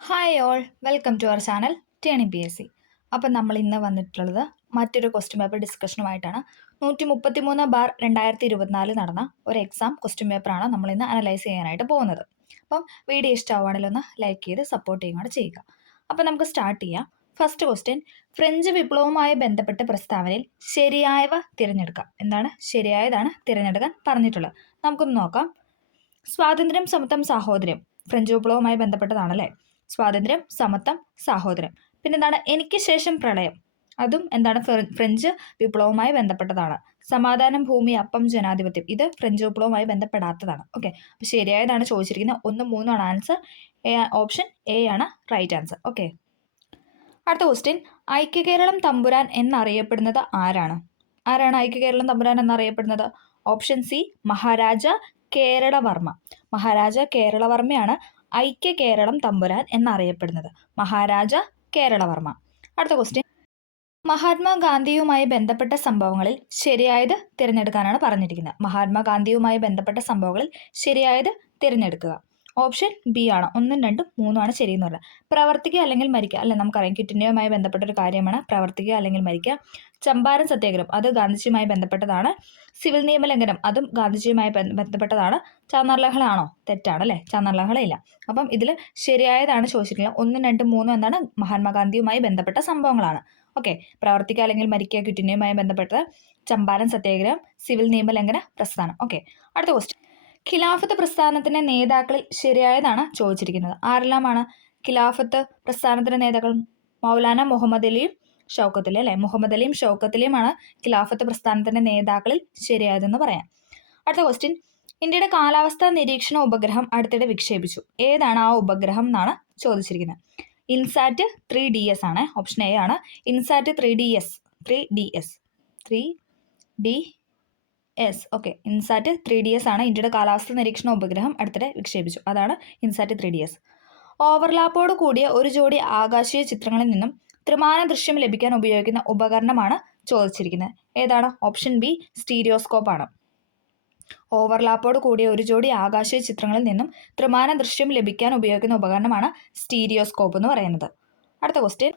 Hi all, welcome to our channel turning PSC. അപ്പം നമ്മൾ ഇന്ന് വന്നിട്ടുള്ളത് മറ്റൊരു ക്വസ്റ്റ്യൻ പേപ്പർ ഡിസ്കഷനുമായിട്ടാണ്. 133/2024 നടന്ന ഒരു എക്സാം ക്വസ്റ്റ്യൻ പേപ്പറാണ് നമ്മൾ ഇന്ന് അനലൈസ് ചെയ്യാനായിട്ട് പോകുന്നത്. അപ്പം വീഡിയോ ഇഷ്ടമാവുകയാണെങ്കിൽ ഒന്ന് ലൈക്ക് ചെയ്ത് സപ്പോർട്ട് ചെയ്യുക കൂടെ ചെയ്യുക. അപ്പം നമുക്ക് സ്റ്റാർട്ട് ചെയ്യാം. ഫസ്റ്റ് ക്വസ്റ്റ്യൻ, ഫ്രഞ്ച് വിപ്ലവവുമായി ബന്ധപ്പെട്ട പ്രസ്താവനയിൽ ശരിയായവ തിരഞ്ഞെടുക്കാം. എന്താണ് ശരിയായതാണ് തിരഞ്ഞെടുക്കാൻ പറഞ്ഞിട്ടുള്ളത്? നമുക്കൊന്ന് നോക്കാം. സ്വാതന്ത്ര്യം, സമത്വം, സാഹോദര്യം ഫ്രഞ്ച് വിപ്ലവവുമായി ബന്ധപ്പെട്ടതാണല്ലേ. സ്വാതന്ത്ര്യം, സമത്വം, സാഹോദര്യം. പിന്നെന്താണ് എനിക്ക് ശേഷം പ്രളയം, അതും എന്താണ് ഫ്രഞ്ച് വിപ്ലവവുമായി ബന്ധപ്പെട്ടതാണ്. സമാധാനം, ഭൂമി, അപ്പം, ജനാധിപത്യം ഇത് ഫ്രഞ്ച് വിപ്ലവവുമായി ബന്ധപ്പെടാത്തതാണ്. ഓക്കെ, അപ്പോൾ ശരിയായതാണ് ചോദിച്ചിരിക്കുന്നത്. 1, 3 ആണ് ആൻസർ. ഓപ്ഷൻ എ ആണ് റൈറ്റ് ആൻസർ. ഓക്കെ, അടുത്ത ക്വസ്റ്റ്യൻ, ഐക്യകേരളം തമ്പുരാൻ എന്നറിയപ്പെടുന്നത് ആരാണ്? ആരാണ് ഐക്യകേരളം തമ്പുരാൻ എന്നറിയപ്പെടുന്നത്? Option C Maharaja Keralavarma. മഹാരാജ കേരളവർമ്മയാണ് ഐക്യ കേരളം തമ്പുരാൻ എന്നറിയപ്പെടുന്നത്. മഹാരാജ കേരളവർമ്മ. അടുത്ത ക്വസ്റ്റ്യൻ, മഹാത്മാഗാന്ധിയുമായി ബന്ധപ്പെട്ട സംഭവങ്ങളിൽ ശരിയായത് തിരഞ്ഞെടുക്കാനാണ് പറഞ്ഞിരിക്കുന്നത്. മഹാത്മാഗാന്ധിയുമായി ബന്ധപ്പെട്ട സംഭവങ്ങളിൽ ശരിയായത് തിരഞ്ഞെടുക്കുക. ഓപ്ഷൻ ബി ആണ്. 1, 2, 3 ആണ് ശരിയെന്ന് പറഞ്ഞത്. പ്രവർത്തിക്കുക അല്ലെങ്കിൽ മരിക്കുക, അല്ലെ നമുക്കറിയാം ക്വിറ്റ് ഇന്ത്യയുമായി ബന്ധപ്പെട്ട ഒരു കാര്യമാണ് പ്രവർത്തിക്കുക അല്ലെങ്കിൽ മരിക്കുക. ചമ്പാരൻ സത്യാഗ്രഹം അത് ഗാന്ധിജിയുമായി ബന്ധപ്പെട്ടതാണ്. സിവിൽ നിയമലംഘനം അതും ഗാന്ധിജിയുമായി ബന്ധപ്പെട്ടതാണ്. ചാന്നാർ ലഹള ആണോ? തെറ്റാണ് അല്ലേ, ചാന്നാർ ലഹള ഇല്ല. അപ്പം ഇതിൽ ശരിയായതാണ് ചോദിച്ചിട്ടുള്ളത്. 1, 2, 3 എന്താണ് മഹാത്മാഗാന്ധിയുമായി ബന്ധപ്പെട്ട സംഭവങ്ങളാണ്. ഓക്കെ, പ്രവർത്തിക്കുക അല്ലെങ്കിൽ മരിക്കുക ക്വിറ്റ് ഇന്ത്യയുമായി ബന്ധപ്പെട്ടത്, ചമ്പാരൻ സത്യാഗ്രഹം, സിവിൽ നിയമലംഘന പ്രസ്ഥാനം. ഓക്കെ, അടുത്ത ക്വസ്റ്റ്യൻ, ഖിലാഫത്ത് പ്രസ്ഥാനത്തിന്റെ നേതാക്കളിൽ ശരിയായതാണ് ചോദിച്ചിരിക്കുന്നത്. ആരെല്ലാമാണ് ഖിലാഫത്ത് പ്രസ്ഥാനത്തിന്റെ നേതാക്കൾ? മൗലാന മുഹമ്മദ് അലിയും ഷൗക്കത്ത് അലി, അല്ലെ. മുഹമ്മദ് അലിയും ഷൗക്കത്ത് അലിയുമാണ് ഖിലാഫത്ത് പ്രസ്ഥാനത്തിന്റെ നേതാക്കളിൽ ശരിയായതെന്ന് പറയാം. അടുത്ത ക്വസ്റ്റ്യൻ, ഇന്ത്യയുടെ കാലാവസ്ഥാ നിരീക്ഷണ ഉപഗ്രഹം അടുത്തിടെ വിക്ഷേപിച്ചു. ഏതാണ് ആ ഉപഗ്രഹം എന്നാണ് ചോദിച്ചിരിക്കുന്നത്. ഇൻസാറ്റ് 3DS ആണ്. ഓപ്ഷൻ എ ആണ് INSAT 3DS. 3DS. Okay, INSAT 3DS ആണ് ഇന്ത്യയുടെ കാലാവസ്ഥ നിരീക്ഷണ ഉപഗ്രഹം അടുത്തിടെ വിക്ഷേപിച്ചു. അതാണ് ഇൻസാറ്റ് 3DS. ഓവർലാപ്പോട് കൂടിയ ഒരു ജോഡി ആകാശീയ ചിത്രങ്ങളിൽ നിന്നും ത്രിമാന ദൃശ്യം ലഭിക്കാൻ ഉപയോഗിക്കുന്ന ഉപകരണമാണ് ചോദിച്ചിരിക്കുന്നത്. ഏതാണ്? ഓപ്ഷൻ ബി സ്റ്റീരിയോസ്കോപ്പ് ആണ്. ഓവർലാപ്പോട് കൂടിയ ഒരു ജോഡി ആകാശീയ ചിത്രങ്ങളിൽ നിന്നും ത്രിമാന ദൃശ്യം ലഭിക്കാൻ ഉപയോഗിക്കുന്ന ഉപകരണമാണ് സ്റ്റീരിയോസ്കോപ്പ് എന്ന് പറയുന്നത്. അടുത്ത ക്വസ്റ്റ്യൻ,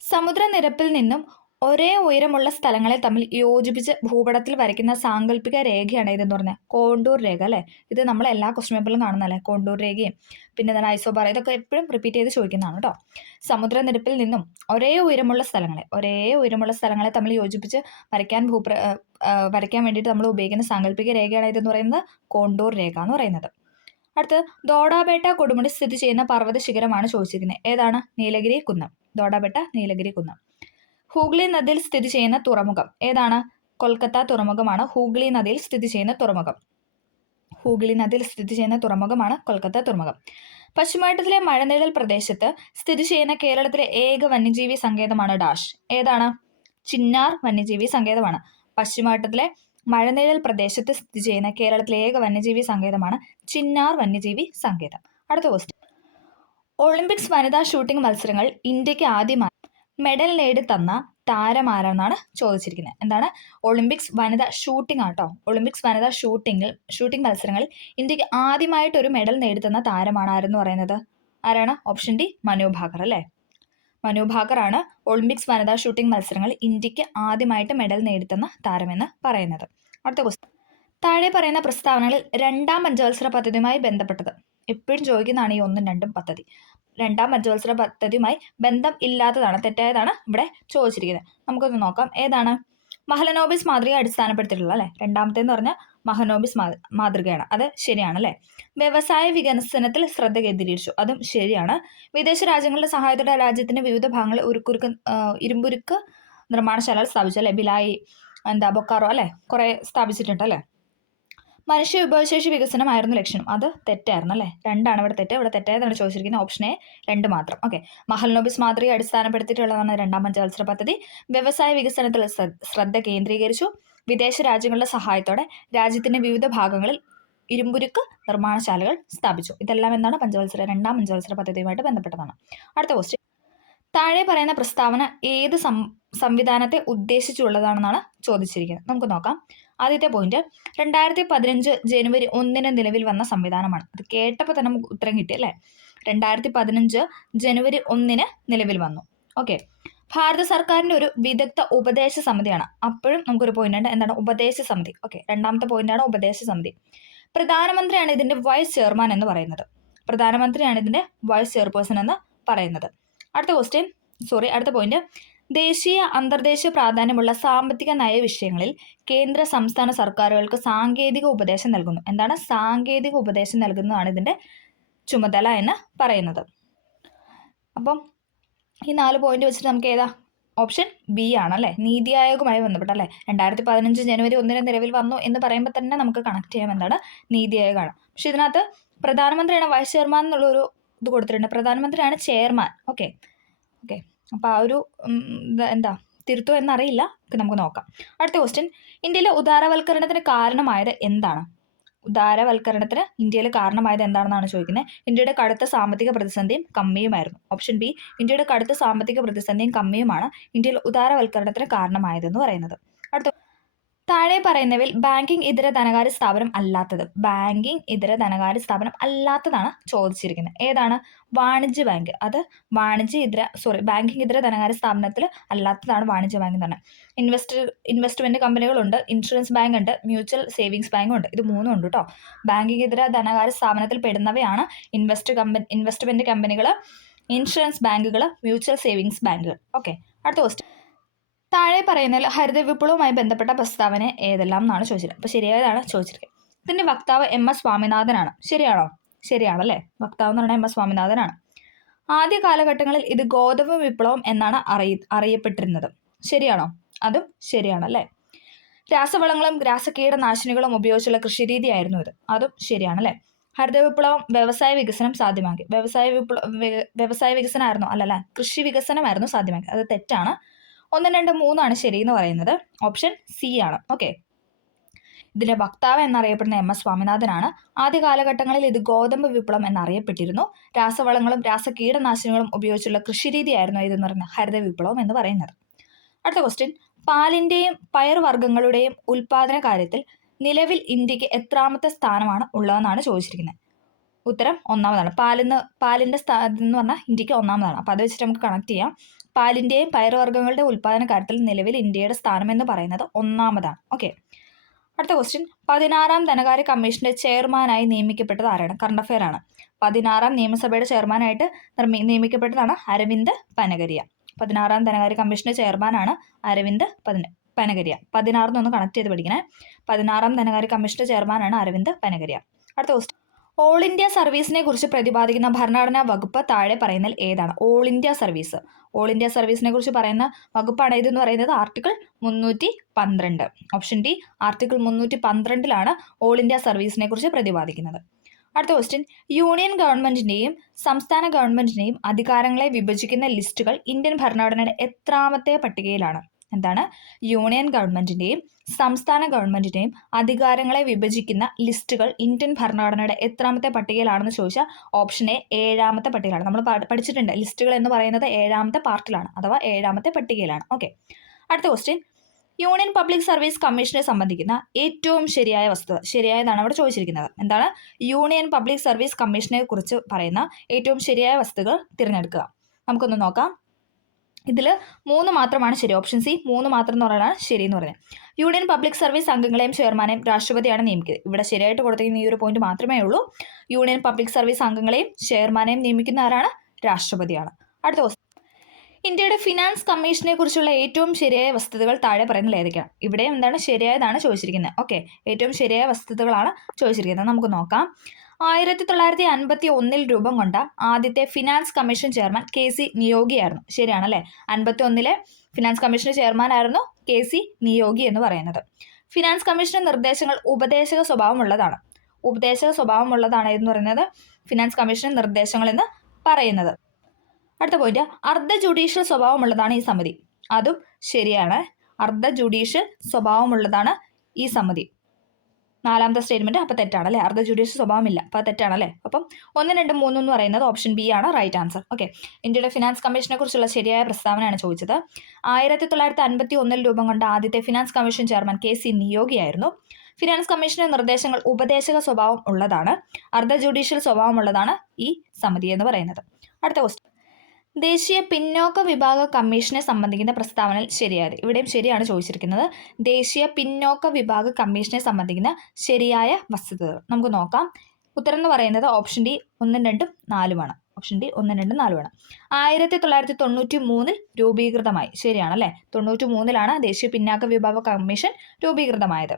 സമുദ്രനിരപ്പിൽ നിന്നും ഒരേ ഉയരമുള്ള സ്ഥലങ്ങളെ തമ്മിൽ യോജിപ്പിച്ച് ഭൂപടത്തിൽ വരയ്ക്കുന്ന സാങ്കല്പിക രേഖയാണ് ഇതെന്ന് പറഞ്ഞാൽ കോണ്ടൂർ രേഖ, അല്ലേ. ഇത് നമ്മൾ എല്ലാ ക്വസ്റ്റ്യൻ പേപ്പറിലും കാണുന്നതല്ലേ കോണ്ടൂർ രേഖയും. പിന്നെ എന്താണ് ഐസോബാർ, ഇതൊക്കെ എപ്പോഴും റിപ്പീറ്റ് ചെയ്ത് ചോദിക്കുന്നതാണ് കേട്ടോ. സമുദ്രനിരപ്പിൽ നിന്നും ഒരേ ഉയരമുള്ള സ്ഥലങ്ങളെ തമ്മിൽ യോജിപ്പിച്ച് വരയ്ക്കാൻ വേണ്ടിയിട്ട് നമ്മൾ ഉപയോഗിക്കുന്ന സാങ്കല്പിക രേഖയാണ് ഇതെന്ന് പറയുന്നത് കോണ്ടൂർ രേഖ എന്ന് പറയുന്നത്. അടുത്ത്, ദോഡാബേട്ട കൊടുമുടി സ്ഥിതി ചെയ്യുന്ന പർവ്വത ശിഖരമാണ് ചോദിച്ചിരിക്കുന്നത്. ഏതാണ്? നീലഗിരി കുന്നം. ദോഡാബേട്ട നീലഗിരി കുന്നം. ഹൂഗ്ലി നദിയിൽ സ്ഥിതി ചെയ്യുന്ന തുറമുഖം ഏതാണ്? കൊൽക്കത്ത തുറമുഖമാണ് ഹൂഗ്ലി നദിയിൽ സ്ഥിതി ചെയ്യുന്ന തുറമുഖം. ഹൂഗ്ലി നദിയിൽ സ്ഥിതി ചെയ്യുന്ന തുറമുഖമാണ് കൊൽക്കത്ത തുറമുഖം. പശ്ചിമഘട്ടത്തിലെ മഴനിഴൽ പ്രദേശത്ത് സ്ഥിതി ചെയ്യുന്ന കേരളത്തിലെ ഏക വന്യജീവി സങ്കേതമാണ് ഡാഷ്. ഏതാണ്? ചിന്നാർ വന്യജീവി സങ്കേതമാണ്. പശ്ചിമഘട്ടത്തിലെ മഴനിഴൽ പ്രദേശത്ത് സ്ഥിതി ചെയ്യുന്ന കേരളത്തിലെ ഏക വന്യജീവി സങ്കേതമാണ് ചിന്നാർ വന്യജീവി സങ്കേതം. അടുത്ത ക്വസ്റ്റ്യൻ, ഒളിമ്പിക്സ് വനിതാ ഷൂട്ടിംഗ് മത്സരങ്ങൾ ഇന്ത്യക്ക് ആദ്യമായി മെഡൽ നേടി തന്ന താരമാരെന്നാണ് ചോദിച്ചിരിക്കുന്നത്. എന്താണ്? ഒളിമ്പിക്സ് വനിതാ ഷൂട്ടിംഗ് ആട്ടോ. ഒളിമ്പിക്സ് വനിതാ ഷൂട്ടിംഗ് മത്സരങ്ങളിൽ ഇന്ത്യക്ക് ആദ്യമായിട്ട് ഒരു മെഡൽ നേടിത്തന്ന താരമാണ് ആരെന്ന് പറയുന്നത്? ആരാണ്? ഓപ്ഷൻ ഡി മനു ഭാക്കർ, അല്ലേ. മനു ഭാക്കറാണ് ഒളിമ്പിക്സ് വനിതാ ഷൂട്ടിംഗ് മത്സരങ്ങളിൽ ഇന്ത്യക്ക് ആദ്യമായിട്ട് മെഡൽ നേടിത്തന്ന താരമെന്ന് പറയുന്നത്. അടുത്ത ക്വസ്റ്റ്യൻ, താഴെ പറയുന്ന പ്രസ്താവനകളിൽ രണ്ടാം പഞ്ചവത്സര പദ്ധതിയുമായി ബന്ധപ്പെട്ടത്. എപ്പോഴും ചോദിക്കുന്നതാണ് ഈ 1, 2 പദ്ധതി. രണ്ടാം പഞ്ചവത്സര പദ്ധതിയുമായി ബന്ധം ഇല്ലാത്തതാണ്, തെറ്റായതാണ് ഇവിടെ ചോദിച്ചിരിക്കുന്നത്. നമുക്കൊന്ന് നോക്കാം. ഏതാണ്? മഹലനോബിസ് മാതൃക അടിസ്ഥാനപ്പെടുത്തിയിട്ടുള്ള, അല്ലേ. രണ്ടാമത്തേന്ന് പറഞ്ഞാൽ മഹനോബിസ് മാതൃകയാണ്, അത് ശരിയാണ്, അല്ലേ. വ്യവസായ വികസനത്തിൽ ശ്രദ്ധ കേന്ദ്രീകരിച്ചു, അതും ശരിയാണ്. വിദേശ രാജ്യങ്ങളുടെ സഹായത്തോടെ രാജ്യത്തിന്റെ വിവിധ ഭാഗങ്ങളിൽ ഇരുമ്പുരുക്ക് നിർമ്മാണശാലകൾ സ്ഥാപിച്ചു, അല്ലേ. ഭിലായി, ബൊക്കാറോ, അല്ലേ, കുറെ സ്ഥാപിച്ചിട്ടുണ്ട്, അല്ലേ. മനുഷ്യ വിഭവശേഷി വികസനമായിരുന്നു ലക്ഷ്യം, അത് തെറ്റായിരുന്നു, അല്ലേ. 2 ആണ് ഇവിടെ തെറ്റ്. ഇവിടെ തെറ്റായതാണ് ചോദിച്ചിരിക്കുന്നത്. ഓപ്ഷൻ എ 2 മാത്രം. ഓക്കെ, മഹൽനോബിസ് മാതൃക അടിസ്ഥാനപ്പെടുത്തിയിട്ടുള്ളതാണ് രണ്ടാം പഞ്ചവത്സര പദ്ധതി. വ്യവസായ വികസനത്തിൽ ശ്രദ്ധ കേന്ദ്രീകരിച്ചു. വിദേശ രാജ്യങ്ങളുടെ സഹായത്തോടെ രാജ്യത്തിന്റെ വിവിധ ഭാഗങ്ങളിൽ ഇരുമ്പുരുക്ക് നിർമ്മാണശാലകൾ സ്ഥാപിച്ചു. ഇതെല്ലാം എന്താണ്? രണ്ടാം പഞ്ചവത്സര പദ്ധതിയുമായിട്ട് ബന്ധപ്പെട്ടതാണ്. അടുത്ത ക്വസ്റ്റ്യൻ, താഴെ പറയുന്ന പ്രസ്താവന ഏത് സംവിധാനത്തെ ഉദ്ദേശിച്ചുള്ളതാണെന്നാണ് ചോദിച്ചിരിക്കുന്നത്. നമുക്ക് നോക്കാം. ആദ്യത്തെ പോയിന്റ്, 2015 ജനുവരി 1 നിലവിൽ വന്ന സംവിധാനമാണ്. അത് കേട്ടപ്പോൾ തന്നെ നമുക്ക് ഉത്തരം കിട്ടി, അല്ലേ. 2015 ജനുവരി 1 നിലവിൽ വന്നു. ഓക്കെ. ഭാരത സർക്കാരിൻ്റെ ഒരു വിദഗ്ധ ഉപദേശ സമിതിയാണ്. അപ്പോഴും നമുക്കൊരു പോയിന്റ് ഉണ്ട്, എന്താണ് ഉപദേശ സമിതി. ഓക്കെ, രണ്ടാമത്തെ പോയിന്റാണ് ഉപദേശ സമിതി. പ്രധാനമന്ത്രിയാണ് ഇതിൻ്റെ വൈസ് ചെയർമാൻ എന്ന് പറയുന്നത്. പ്രധാനമന്ത്രിയാണ് ഇതിൻ്റെ വൈസ് ചെയർപേഴ്സൺ എന്ന് പറയുന്നത്. അടുത്ത പോയിന്റ്, ദേശീയ അന്തർദേശീയ പ്രാധാന്യമുള്ള സാമ്പത്തിക നയ വിഷയങ്ങളിൽ കേന്ദ്ര സംസ്ഥാന സർക്കാരുകൾക്ക് സാങ്കേതിക ഉപദേശം നൽകുന്നു. എന്താണ് സാങ്കേതിക ഉപദേശം നൽകുന്നതാണ് ഇതിൻ്റെ ചുമതല എന്ന് പറയുന്നത്. അപ്പം ഈ 4 പോയിന്റ് വെച്ചിട്ട് നമുക്ക് ഏതാ ഓപ്ഷൻ ബി ആണല്ലേ, നീതി ആയോഗുമായി ബന്ധപ്പെട്ടല്ലേ. 2015 ജനുവരി 1 നിലവിൽ വന്നു എന്ന് പറയുമ്പോൾ തന്നെ നമുക്ക് കണക്ട് ചെയ്യാം, എന്താണ് നീതി ആയോഗാണ്. പക്ഷെ ഇതിനകത്ത് പ്രധാനമന്ത്രിയാണ് വൈസ് ചെയർമാൻ എന്നുള്ളൊരു ഇത് കൊടുത്തിട്ടുണ്ട്. പ്രധാനമന്ത്രിയാണ് ചെയർമാൻ. ഓക്കെ. അപ്പോൾ ആ ഒരു എന്താ തിരുത്തോ എന്നറിയില്ല, നമുക്ക് നോക്കാം. അടുത്ത ക്വസ്റ്റ്യൻ, ഇന്ത്യയിലെ ഉദാരവൽക്കരണത്തിന് കാരണമായത് എന്താണ്? ഉദാരവൽക്കരണത്തിന് ഇന്ത്യയിൽ കാരണമായത് എന്താണെന്നാണ് ചോദിക്കുന്നത്. ഇന്ത്യയുടെ കടുത്ത സാമ്പത്തിക പ്രതിസന്ധിയും കമ്മിയുമായിരുന്നു. ഓപ്ഷൻ ബി, ഇന്ത്യയുടെ കടുത്ത സാമ്പത്തിക പ്രതിസന്ധിയും കമ്മിയുമാണ് ഇന്ത്യയിൽ ഉദാരവൽക്കരണത്തിന് കാരണമായതെന്ന് പറയുന്നത്. അടുത്ത, താഴെ പറയുന്നവയിൽ ബാങ്കിങ് ഇതര ധനകാര്യ സ്ഥാപനം അല്ലാത്തത്. ബാങ്കിങ് ഇതര ധനകാര്യ സ്ഥാപനം അല്ലാത്തതാണ് ചോദിച്ചിരിക്കുന്നത്. ഏതാണ്? വാണിജ്യ ബാങ്ക്. അത് ബാങ്കിങ് ഇതര ധനകാര്യ സ്ഥാപനത്തിൽ അല്ലാത്തതാണ് വാണിജ്യ ബാങ്ക് എന്ന് പറഞ്ഞാൽ. ഇൻവെസ്റ്റ്മെന്റ് കമ്പനികളുണ്ട്, ഇൻഷുറൻസ് ബാങ്ക് ഉണ്ട്, മ്യൂച്വൽ സേവിങ്സ് ബാങ്കും ഉണ്ട്. ഇത് 3 ഉണ്ട് കേട്ടോ. ബാങ്കിങ് ഇതര ധനകാര്യ സ്ഥാപനത്തിൽ പെടുന്നവയാണ് ഇൻവെസ്റ്റ്മെന്റ് കമ്പനികൾ, ഇൻഷുറൻസ് ബാങ്കുകൾ, മ്യൂച്വൽ സേവിങ്സ് ബാങ്കുകൾ. ഓക്കെ. അടുത്ത ക്വസ്റ്റ്യൻ, താഴെ പറയുന്നതിൽ ഹരിത വിപ്ലവവുമായി ബന്ധപ്പെട്ട പ്രസ്താവന ഏതെല്ലാം എന്നാണ് ചോദിച്ചത്. അപ്പോൾ ശരിയായതാണ് ചോദിച്ചിരിക്കുന്നത്. ഇതിൻ്റെ വക്താവ് MS സ്വാമിനാഥനാണ്. ശരിയാണോ? ശരിയാണല്ലേ. വക്താവ് എന്ന് പറഞ്ഞാൽ MS സ്വാമിനാഥനാണ്. ആദ്യ കാലഘട്ടങ്ങളിൽ ഇത് ഗോതമ്പ് വിപ്ലവം എന്നാണ് അറിയപ്പെട്ടിരുന്നത്. ശരിയാണോ? അതും ശരിയാണല്ലേ. രാസവളങ്ങളും രാസകീടനാശിനികളും ഉപയോഗിച്ചുള്ള കൃഷിരീതിയായിരുന്നു ഇത്. അതും ശരിയാണല്ലേ. ഹരിത വിപ്ലവം വ്യവസായ വികസനം സാധ്യമാക്കി. വ്യവസായ വികസനമായിരുന്നു അല്ലല്ല, കൃഷി വികസനമായിരുന്നു സാധ്യമാക്കി. അത് തെറ്റാണ്. 1, 2, 3 ശരി എന്ന് പറയുന്നത് ഓപ്ഷൻ സി ആണ്. ഓക്കെ. ഇതിന്റെ വക്താവ് എന്നറിയപ്പെടുന്ന MS സ്വാമിനാഥനാണ്. ആദ്യ കാലഘട്ടങ്ങളിൽ ഇത് ഗോതമ്പ് വിപ്ലവം എന്നറിയപ്പെട്ടിരുന്നു. രാസവളങ്ങളും രാസകീടനാശിനികളും ഉപയോഗിച്ചുള്ള കൃഷിരീതിയായിരുന്നു ഇതെന്ന് പറയുന്ന ഹരിത വിപ്ലവം എന്ന് പറയുന്നത്. അടുത്ത ക്വസ്റ്റ്യൻ, പാലിന്റെയും പയർവർഗ്ഗങ്ങളുടെയും ഉൽപാദന കാര്യത്തിൽ നിലവിൽ ഇന്ത്യക്ക് എത്രാമത്തെ സ്ഥാനമാണ് ഉള്ളതെന്നാണ് ചോദിച്ചിരിക്കുന്നത്. ഉത്തരം 1ാമതാണ്. പാലിന്റെ സ്ഥാനം എന്ന് പറഞ്ഞാൽ ഇന്ത്യക്ക് 1ാമതാണ്. അപ്പോൾ അത് വെച്ചിട്ട് നമുക്ക് കണക്ട് ചെയ്യാം. പാലിന്റെയും പയർവർഗ്ഗങ്ങളുടെ ഉൽപാദന കാര്യത്തിൽ നിലവിൽ ഇന്ത്യയുടെ സ്ഥാനം എന്ന് പറയുന്നത് 1ാമതാണ്. ഓക്കെ. അടുത്ത ക്വസ്റ്റ്യൻ, 16ാം ധനകാര്യ കമ്മീഷന്റെ ചെയർമാനായി നിയമിക്കപ്പെട്ടത് ആരാണ്? കറണ്ട് അഫെയർ ആണ്. 16ാം നിയമസഭയുടെ ചെയർമാനായിട്ട് നിയമിക്കപ്പെട്ടതാണ് അരവിന്ദ് പനഗരിയ. 16ാം ധനകാര്യ കമ്മീഷന്റെ ചെയർമാനാണ് അരവിന്ദ് പനഗരിയ. 16 ഒന്ന് കണക്ട് ചെയ്ത് പഠിക്കണേ. 16ാം ധനകാര്യ കമ്മീഷന്റെ ചെയർമാനാണ് അരവിന്ദ് പനഗരിയ. അടുത്ത ക്വസ്റ്റ്യൻ, ഓൾ ഇന്ത്യ സർവീസിനെ കുറിച്ച് പ്രതിപാദിക്കുന്ന ഭരണഘടനാ വകുപ്പ് താഴെ പറയുന്നതിൽ ഏതാണ്? ഓൾ ഇന്ത്യ സർവീസിനെ കുറിച്ച് പറയുന്ന വകുപ്പാണ് ഇതെന്ന് പറയുന്നത് article 312. Option D, article 312 all India സർവീസിനെ കുറിച്ച് പ്രതിപാദിക്കുന്നത്. അടുത്ത ക്വസ്റ്റ്യൻ, യൂണിയൻ ഗവൺമെന്റിന്റെയും സംസ്ഥാന ഗവൺമെന്റിന്റെയും അധികാരങ്ങളെ വിഭജിക്കുന്ന ലിസ്റ്റുകൾ ഇന്ത്യൻ ഭരണഘടനയുടെ എത്രാമത്തെ പട്ടികയിലാണ്? എന്താണ്? യൂണിയൻ ഗവൺമെന്റിന്റെയും സംസ്ഥാന ഗവൺമെന്റിന്റെയും അധികാരങ്ങളെ വിഭജിക്കുന്ന ലിസ്റ്റുകൾ ഇന്ത്യൻ ഭരണഘടനയുടെ എത്രാമത്തെ പട്ടികയിലാണെന്ന് ചോദിച്ചാൽ ഓപ്ഷൻ എ 7ാമത്തെ പട്ടികയിലാണ്. നമ്മൾ പഠിച്ചിട്ടുണ്ട് ലിസ്റ്റുകൾ എന്ന് പറയുന്നത് 7ാമത്തെ പാർട്ടിലാണ് അഥവാ 7ാമത്തെ പട്ടികയിലാണ്. ഓക്കെ. അടുത്ത ക്വസ്റ്റ്യൻ, യൂണിയൻ പബ്ലിക് സർവീസ് കമ്മീഷനെ സംബന്ധിക്കുന്ന ഏറ്റവും ശരിയായ വസ്തുത. ശരിയായതാണ് അവിടെ ചോദിച്ചിരിക്കുന്നത്. എന്താണ്? യൂണിയൻ പബ്ലിക് സർവീസ് കമ്മീഷനെ കുറിച്ച് പറയുന്ന ഏറ്റവും ശരിയായ വസ്തുതകൾ തിരഞ്ഞെടുക്കുക. നമുക്കൊന്ന് നോക്കാം. ഇതിൽ 3 മാത്രമാണ് ശരി. ഓപ്ഷൻ സി 3 മാത്രം എന്ന് പറയുന്നതാണ് ശരി എന്ന് പറയുന്നത്. യൂണിയൻ പബ്ലിക് സർവീസ് അംഗങ്ങളെയും ചെയർമാനെയും രാഷ്ട്രപതിയാണ് നിയമിക്കുന്നത്. ഇവിടെ ശരിയായിട്ട് കൊടുത്തിരിക്കുന്ന ഈ ഒരു പോയിന്റ് മാത്രമേ ഉള്ളൂ. യൂണിയൻ പബ്ലിക് സർവീസ് അംഗങ്ങളെയും ചെയർമാനെയും നിയമിക്കുന്ന ആരാണ്? രാഷ്ട്രപതിയാണ്. അടുത്ത ക്വസ്റ്റ്യൻ, ഇന്ത്യയുടെ ഫിനാൻസ് കമ്മീഷനെ കുറിച്ചുള്ള ഏറ്റവും ശരിയായ വസ്തുതകൾ താഴെ പറയുന്നതിൽ ഏതൊക്കെയാണ്? ഇവിടെ എന്താണ് ശരിയായതാണ് ചോദിച്ചിരിക്കുന്നത്. ഓക്കെ. ഏറ്റവും ശരിയായ വസ്തുതകളാണ് ചോദിച്ചിരിക്കുന്നത്. നമുക്ക് നോക്കാം. 1951 രൂപം കൊണ്ട ആദ്യത്തെ finance commission chairman KC നിയോഗിയായിരുന്നു. ശരിയാണല്ലേ. 51 finance കമ്മീഷന്റെ ചെയർമാൻ ആയിരുന്നു KC നിയോഗി എന്ന് പറയുന്നത്. ഫിനാൻസ് കമ്മീഷന്റെ നിർദ്ദേശങ്ങൾ ഉപദേശക സ്വഭാവമുള്ളതാണ്. എന്ന് പറയുന്നത് ഫിനാൻസ് കമ്മീഷന്റെ നിർദ്ദേശങ്ങൾ എന്ന് പറയുന്നത്. അടുത്ത പോയിന്റ്, അർദ്ധ ജുഡീഷ്യൽ സ്വഭാവമുള്ളതാണ് ഈ സമിതി. അതും ശരിയാണ്. അർദ്ധ ജുഡീഷ്യൽ സ്വഭാവമുള്ളതാണ് ഈ സമിതി. 4ാമത്തെ സ്റ്റേറ്റ്മെന്റ് അപ്പോൾ തെറ്റാണല്ലേ. അർദ്ധ ജുഡീഷ്യൽ സ്വഭാവമില്ല, അപ്പോൾ തെറ്റാണല്ലേ. അപ്പം 1, 2, 3 എന്ന് പറയുന്നത് ഓപ്ഷൻ ബി ആണ് റൈറ്റ് ആൻസർ. ഓക്കെ. ഇന്ത്യയുടെ ഫിനാൻസ് കമ്മീഷനെ കുറിച്ചുള്ള ശരിയായ പ്രസ്താവനയാണ് ചോദിച്ചത്. 1951 രൂപം കൊണ്ട ആദ്യത്തെ ഫിനാൻസ് കമ്മീഷൻ ചെയർമാൻ KC നിയോഗിയായിരുന്നു. ഫിനാൻസ് കമ്മീഷന്റെ നിർദ്ദേശങ്ങൾ ഉപദേശക സ്വഭാവം ഉള്ളതാണ്, അർദ്ധ ജുഡീഷ്യൽ സ്വഭാവമുള്ളതാണ് ഈ സമിതി എന്ന് പറയുന്നത്. അടുത്ത ക്വസ്റ്റ്യൻ, ദേശീയ പിന്നോക്ക വിഭാഗ കമ്മീഷനെ സംബന്ധിക്കുന്ന പ്രസ്താവനയിൽ ശരിയായത്. ഇവിടെയും ശരിയാണ് ചോദിച്ചിരിക്കുന്നത്. ദേശീയ പിന്നോക്ക വിഭാഗ കമ്മീഷനെ സംബന്ധിക്കുന്ന ശരിയായ വസ്തുതകൾ നമുക്ക് നോക്കാം. ഉത്തരം എന്ന് പറയുന്നത് ഓപ്ഷൻ ഡി 1, 2, 4 ഓപ്ഷൻ ഡി 1, 2, 4 1993 രൂപീകൃതമായി. ശരിയാണല്ലേ, 93 ദേശീയ പിന്നാക്ക വിഭാഗ കമ്മീഷൻ രൂപീകൃതമായത്.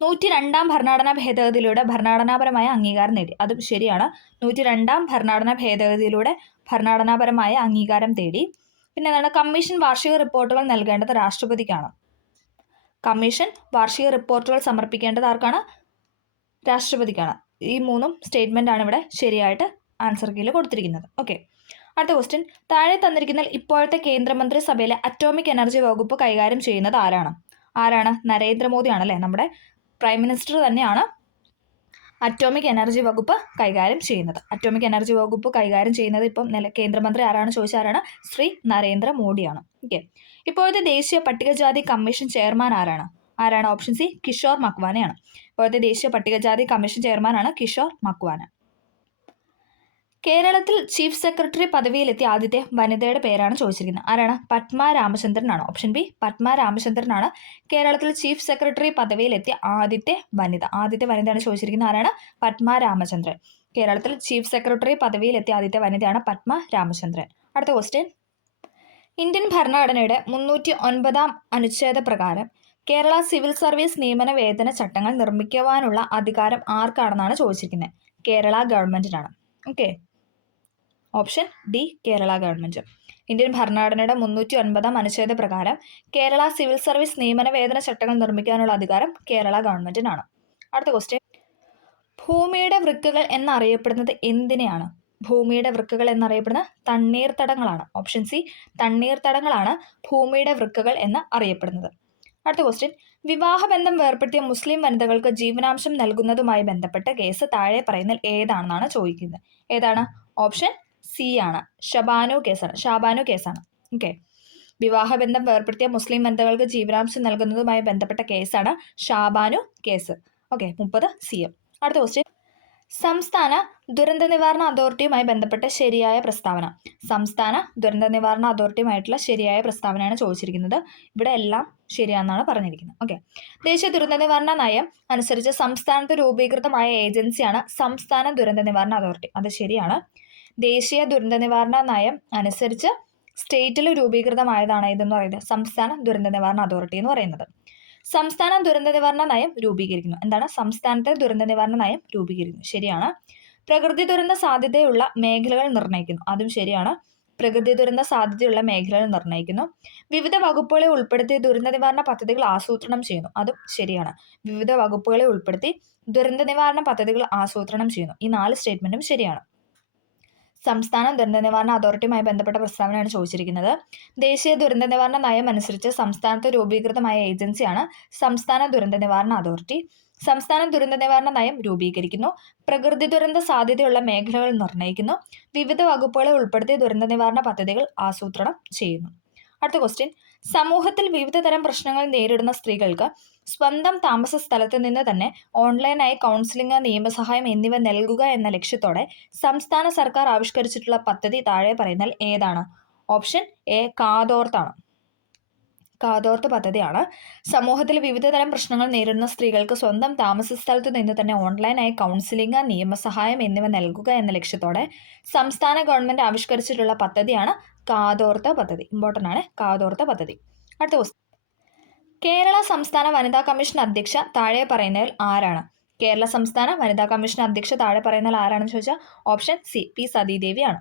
102 ഭരണഘടനാ ഭേദഗതിയിലൂടെ ഭരണഘടനാപരമായ അംഗീകാരം നേടി. അതും ശരിയാണ്. 102 ഭരണഘടനാ ഭേദഗതിയിലൂടെ ഭരണഘടനാപരമായ അംഗീകാരം തേടി. പിന്നെ എന്താണ്, കമ്മീഷൻ വാർഷിക റിപ്പോർട്ടുകൾ നൽകേണ്ടത് രാഷ്ട്രപതിക്കാണ്. കമ്മീഷൻ വാർഷിക റിപ്പോർട്ടുകൾ സമർപ്പിക്കേണ്ടത് ആർക്കാണ്? രാഷ്ട്രപതിക്കാണ്. ഈ 3 സ്റ്റേറ്റ്മെന്റ് ആണ് ഇവിടെ ശരിയായിട്ട് ആൻസർ കീഴിൽ കൊടുത്തിരിക്കുന്നത്. ഓക്കെ, അടുത്ത ക്വസ്റ്റ്യൻ, താഴെ തന്നിരിക്കുന്നതിൽ ഇപ്പോഴത്തെ കേന്ദ്രമന്ത്രിസഭയിലെ അറ്റോമിക് എനർജി വകുപ്പ് കൈകാര്യം ചെയ്യുന്നത് ആരാണ്? നരേന്ദ്രമോദിയാണല്ലേ, നമ്മുടെ പ്രൈം മിനിസ്റ്റർ തന്നെയാണ് അറ്റോമിക് എനർജി വകുപ്പ് കൈകാര്യം ചെയ്യുന്നത്. അറ്റോമിക് എനർജി വകുപ്പ് കൈകാര്യം ചെയ്യുന്നത് ഇപ്പം കേന്ദ്രമന്ത്രി ആരാണ് ചോദിച്ചാൽ ആരാണ്? ശ്രീ നരേന്ദ്രമോദിയാണ്. ഓക്കെ, ഇപ്പോഴത്തെ ദേശീയ പട്ടികജാതി കമ്മീഷൻ ചെയർമാൻ ആരാണ്? ഓപ്ഷൻ സി കിഷോർ മക്വാനയാണ്. ഇപ്പോഴത്തെ ദേശീയ പട്ടികജാതി കമ്മീഷൻ ചെയർമാനാണ് കിഷോർ മക്വാന. കേരളത്തിൽ ചീഫ് സെക്രട്ടറി പദവിയിലെത്തിയ ആദ്യത്തെ വനിതയുടെ പേരാണ് ചോദിച്ചിരിക്കുന്നത്. ആരാണ്? പത്മ രാമചന്ദ്രനാണ്. ഓപ്ഷൻ ബി പത്മ രാമചന്ദ്രനാണ് കേരളത്തിൽ ചീഫ് സെക്രട്ടറി പദവിയിലെത്തിയ ആദ്യത്തെ വനിത. ആദ്യത്തെ വനിതയാണ് ചോദിച്ചിരിക്കുന്നത്. ആരാണ്? പത്മ രാമചന്ദ്രൻ. കേരളത്തിൽ ചീഫ് സെക്രട്ടറി പദവിയിലെത്തിയ ആദ്യത്തെ വനിതയാണ് പത്മ രാമചന്ദ്രൻ. അടുത്ത ക്വസ്റ്റ്യൻ, ഇന്ത്യൻ ഭരണഘടനയുടെ 309 അനുച്ഛേദ പ്രകാരം കേരള സിവിൽ സർവീസ് നിയമന വേതന ചട്ടങ്ങൾ നിർമ്മിക്കുവാനുള്ള അധികാരം ആർക്കാണെന്നാണ് ചോദിച്ചിരിക്കുന്നത്. കേരള ഗവൺമെന്റിനാണ്. Okay, option D Kerala government. Indian ഭരണഘടനയുടെ 309 അനുച്ഛേദ പ്രകാരം കേരള സിവിൽ സർവീസ് നിയമന വേതന ചട്ടങ്ങൾ നിർമ്മിക്കാനുള്ള അധികാരം കേരള ഗവൺമെന്റിനാണ്. അടുത്ത ക്വസ്റ്റ്യൻ, ഭൂമിയുടെ വൃക്കകൾ എന്നറിയപ്പെടുന്നത് എന്തിനെയാണ്? ഭൂമിയുടെ വൃക്കകൾ എന്നറിയപ്പെടുന്ന തണ്ണീർത്തടങ്ങളാണ്. ഓപ്ഷൻ സി തണ്ണീർത്തടങ്ങളാണ് ഭൂമിയുടെ വൃക്കകൾ എന്ന് അറിയപ്പെടുന്നത്. അടുത്ത ക്വസ്റ്റ്യൻ, വിവാഹബന്ധം വേർപ്പെടുത്തിയ മുസ്ലിം വനിതകൾക്ക് ജീവനാംശം നൽകുന്നതുമായി ബന്ധപ്പെട്ട കേസ് താഴെ പറയുന്നതിൽ ഏതാണെന്നാണ് ചോദിക്കുന്നത്. ഏതാണ്? ഓപ്ഷൻ സി ആണ്, ഷാബാനു കേസാണ്. ഓക്കെ, വിവാഹബന്ധം വേർപ്പെടുത്തിയ മുസ്ലിം വനിതകൾക്ക് ജീവനാംശം നൽകുന്നതുമായി ബന്ധപ്പെട്ട കേസാണ് ഷാബാനു കേസ്. Okay, 30 CM. അടുത്ത ക്വസ്റ്റ്യൻ, സംസ്ഥാന ദുരന്ത നിവാരണ അതോറിറ്റിയുമായി ബന്ധപ്പെട്ട ശരിയായ പ്രസ്താവന. സംസ്ഥാന ദുരന്ത നിവാരണ അതോറിറ്റിയുമായിട്ടുള്ള ശരിയായ പ്രസ്താവനയാണ് ചോദിച്ചിരിക്കുന്നത്. ഇവിടെ എല്ലാം ശരിയാണെന്നാണ് പറഞ്ഞിരിക്കുന്നത്. ഓക്കെ, ദേശീയ ദുരന്ത നിവാരണ നയം അനുസരിച്ച് സംസ്ഥാനത്ത് രൂപീകൃതമായ ഏജൻസിയാണ് സംസ്ഥാന ദുരന്ത നിവാരണ അതോറിറ്റി. അത് ശരിയാണ്. ദേശീയ ദുരന്ത നിവാരണ നയം അനുസരിച്ച് സ്റ്റേറ്റിൽ രൂപീകൃതമായതാണ് ഇതെന്ന് പറയുന്നത് സംസ്ഥാന ദുരന്ത നിവാരണ അതോറിറ്റി എന്ന് പറയുന്നത്. സംസ്ഥാന ദുരന്ത നിവാരണ നയം രൂപീകരിക്കുന്നു. എന്താണ്? സംസ്ഥാനത്തെ ദുരന്ത നിവാരണ നയം രൂപീകരിക്കുന്നു. ശരിയാണ്. പ്രകൃതി ദുരന്ത സാധ്യതയുള്ള മേഖലകൾ നിർണ്ണയിക്കുന്നു. അതും ശരിയാണ്. പ്രകൃതി ദുരന്ത സാധ്യതയുള്ള മേഖലകൾ നിർണ്ണയിക്കുന്നു. വിവിധ വകുപ്പുകളെ ഉൾപ്പെടുത്തി ദുരന്ത നിവാരണ പദ്ധതികൾ ആസൂത്രണം ചെയ്യുന്നു. അതും ശരിയാണ്. വിവിധ വകുപ്പുകളെ ഉൾപ്പെടുത്തി ദുരന്ത നിവാരണ പദ്ധതികൾ ആസൂത്രണം ചെയ്യുന്നു. ഈ 4 സ്റ്റേറ്റ്മെന്റും ശരിയാണ്. സംസ്ഥാന ദുരന്ത നിവാരണ അതോറിറ്റിയുമായി ബന്ധപ്പെട്ട പ്രസ്താവനയാണ് ചോദിച്ചിരിക്കുന്നത്. ദേശീയ ദുരന്ത നിവാരണ നയം അനുസരിച്ച് സംസ്ഥാനത്ത് രൂപീകൃതമായ ഏജൻസിയാണ് സംസ്ഥാന ദുരന്ത നിവാരണ അതോറിറ്റി. സംസ്ഥാന ദുരന്ത നിവാരണ നയം രൂപീകരിക്കുന്നു. പ്രകൃതി ദുരന്ത സാധ്യതയുള്ള മേഖലകൾ നിർണ്ണയിക്കുന്നു. വിവിധ വകുപ്പുകളെ ഉൾപ്പെടുത്തി ദുരന്ത നിവാരണ പദ്ധതികൾ ആസൂത്രണം ചെയ്യുന്നു. അടുത്ത ക്വസ്റ്റ്യൻ, സമൂഹത്തിൽ വിവിധ തരം പ്രശ്നങ്ങൾ നേരിടുന്ന സ്ത്രീകൾക്ക് സ്വന്തം താമസ സ്ഥലത്ത് നിന്ന് തന്നെ ഓൺലൈനായി കൗൺസിലിംഗ്, നിയമസഹായം എന്നിവ നൽകുക എന്ന ലക്ഷ്യത്തോടെ സംസ്ഥാന സർക്കാർ ആവിഷ്കരിച്ചിട്ടുള്ള പദ്ധതി താഴെ പറയുന്നതിൽ ഏതാണ്? ഓപ്ഷൻ എ കാതോർത്താണ്. കാതോർത്ത് പദ്ധതിയാണ് സമൂഹത്തിൽ വിവിധ തരം പ്രശ്നങ്ങൾ നേരിടുന്ന സ്ത്രീകൾക്ക് സ്വന്തം താമസ സ്ഥലത്തു നിന്ന് തന്നെ ഓൺലൈനായി കൗൺസിലിംഗ്, നിയമസഹായം എന്നിവ നൽകുക എന്ന ലക്ഷ്യത്തോടെ സംസ്ഥാന ഗവൺമെന്റ് ആവിഷ്കരിച്ചിട്ടുള്ള പദ്ധതിയാണ് കാതോർത്ത പദ്ധതി. ഇമ്പോർട്ടൻ്റ് ആണ് കാതോർത്ത പദ്ധതി. അടുത്ത ക്വസ്റ്റ്യൻ, കേരള സംസ്ഥാന വനിതാ കമ്മീഷൻ അധ്യക്ഷ താഴെ പറയുന്നതിൽ ആരാണ്? കേരള സംസ്ഥാന വനിതാ കമ്മീഷൻ അധ്യക്ഷ താഴെ പറയുന്നതിൽ ആരാണെന്ന് ചോദിച്ചാൽ ഓപ്ഷൻ സി പി സതീദേവിയാണ്.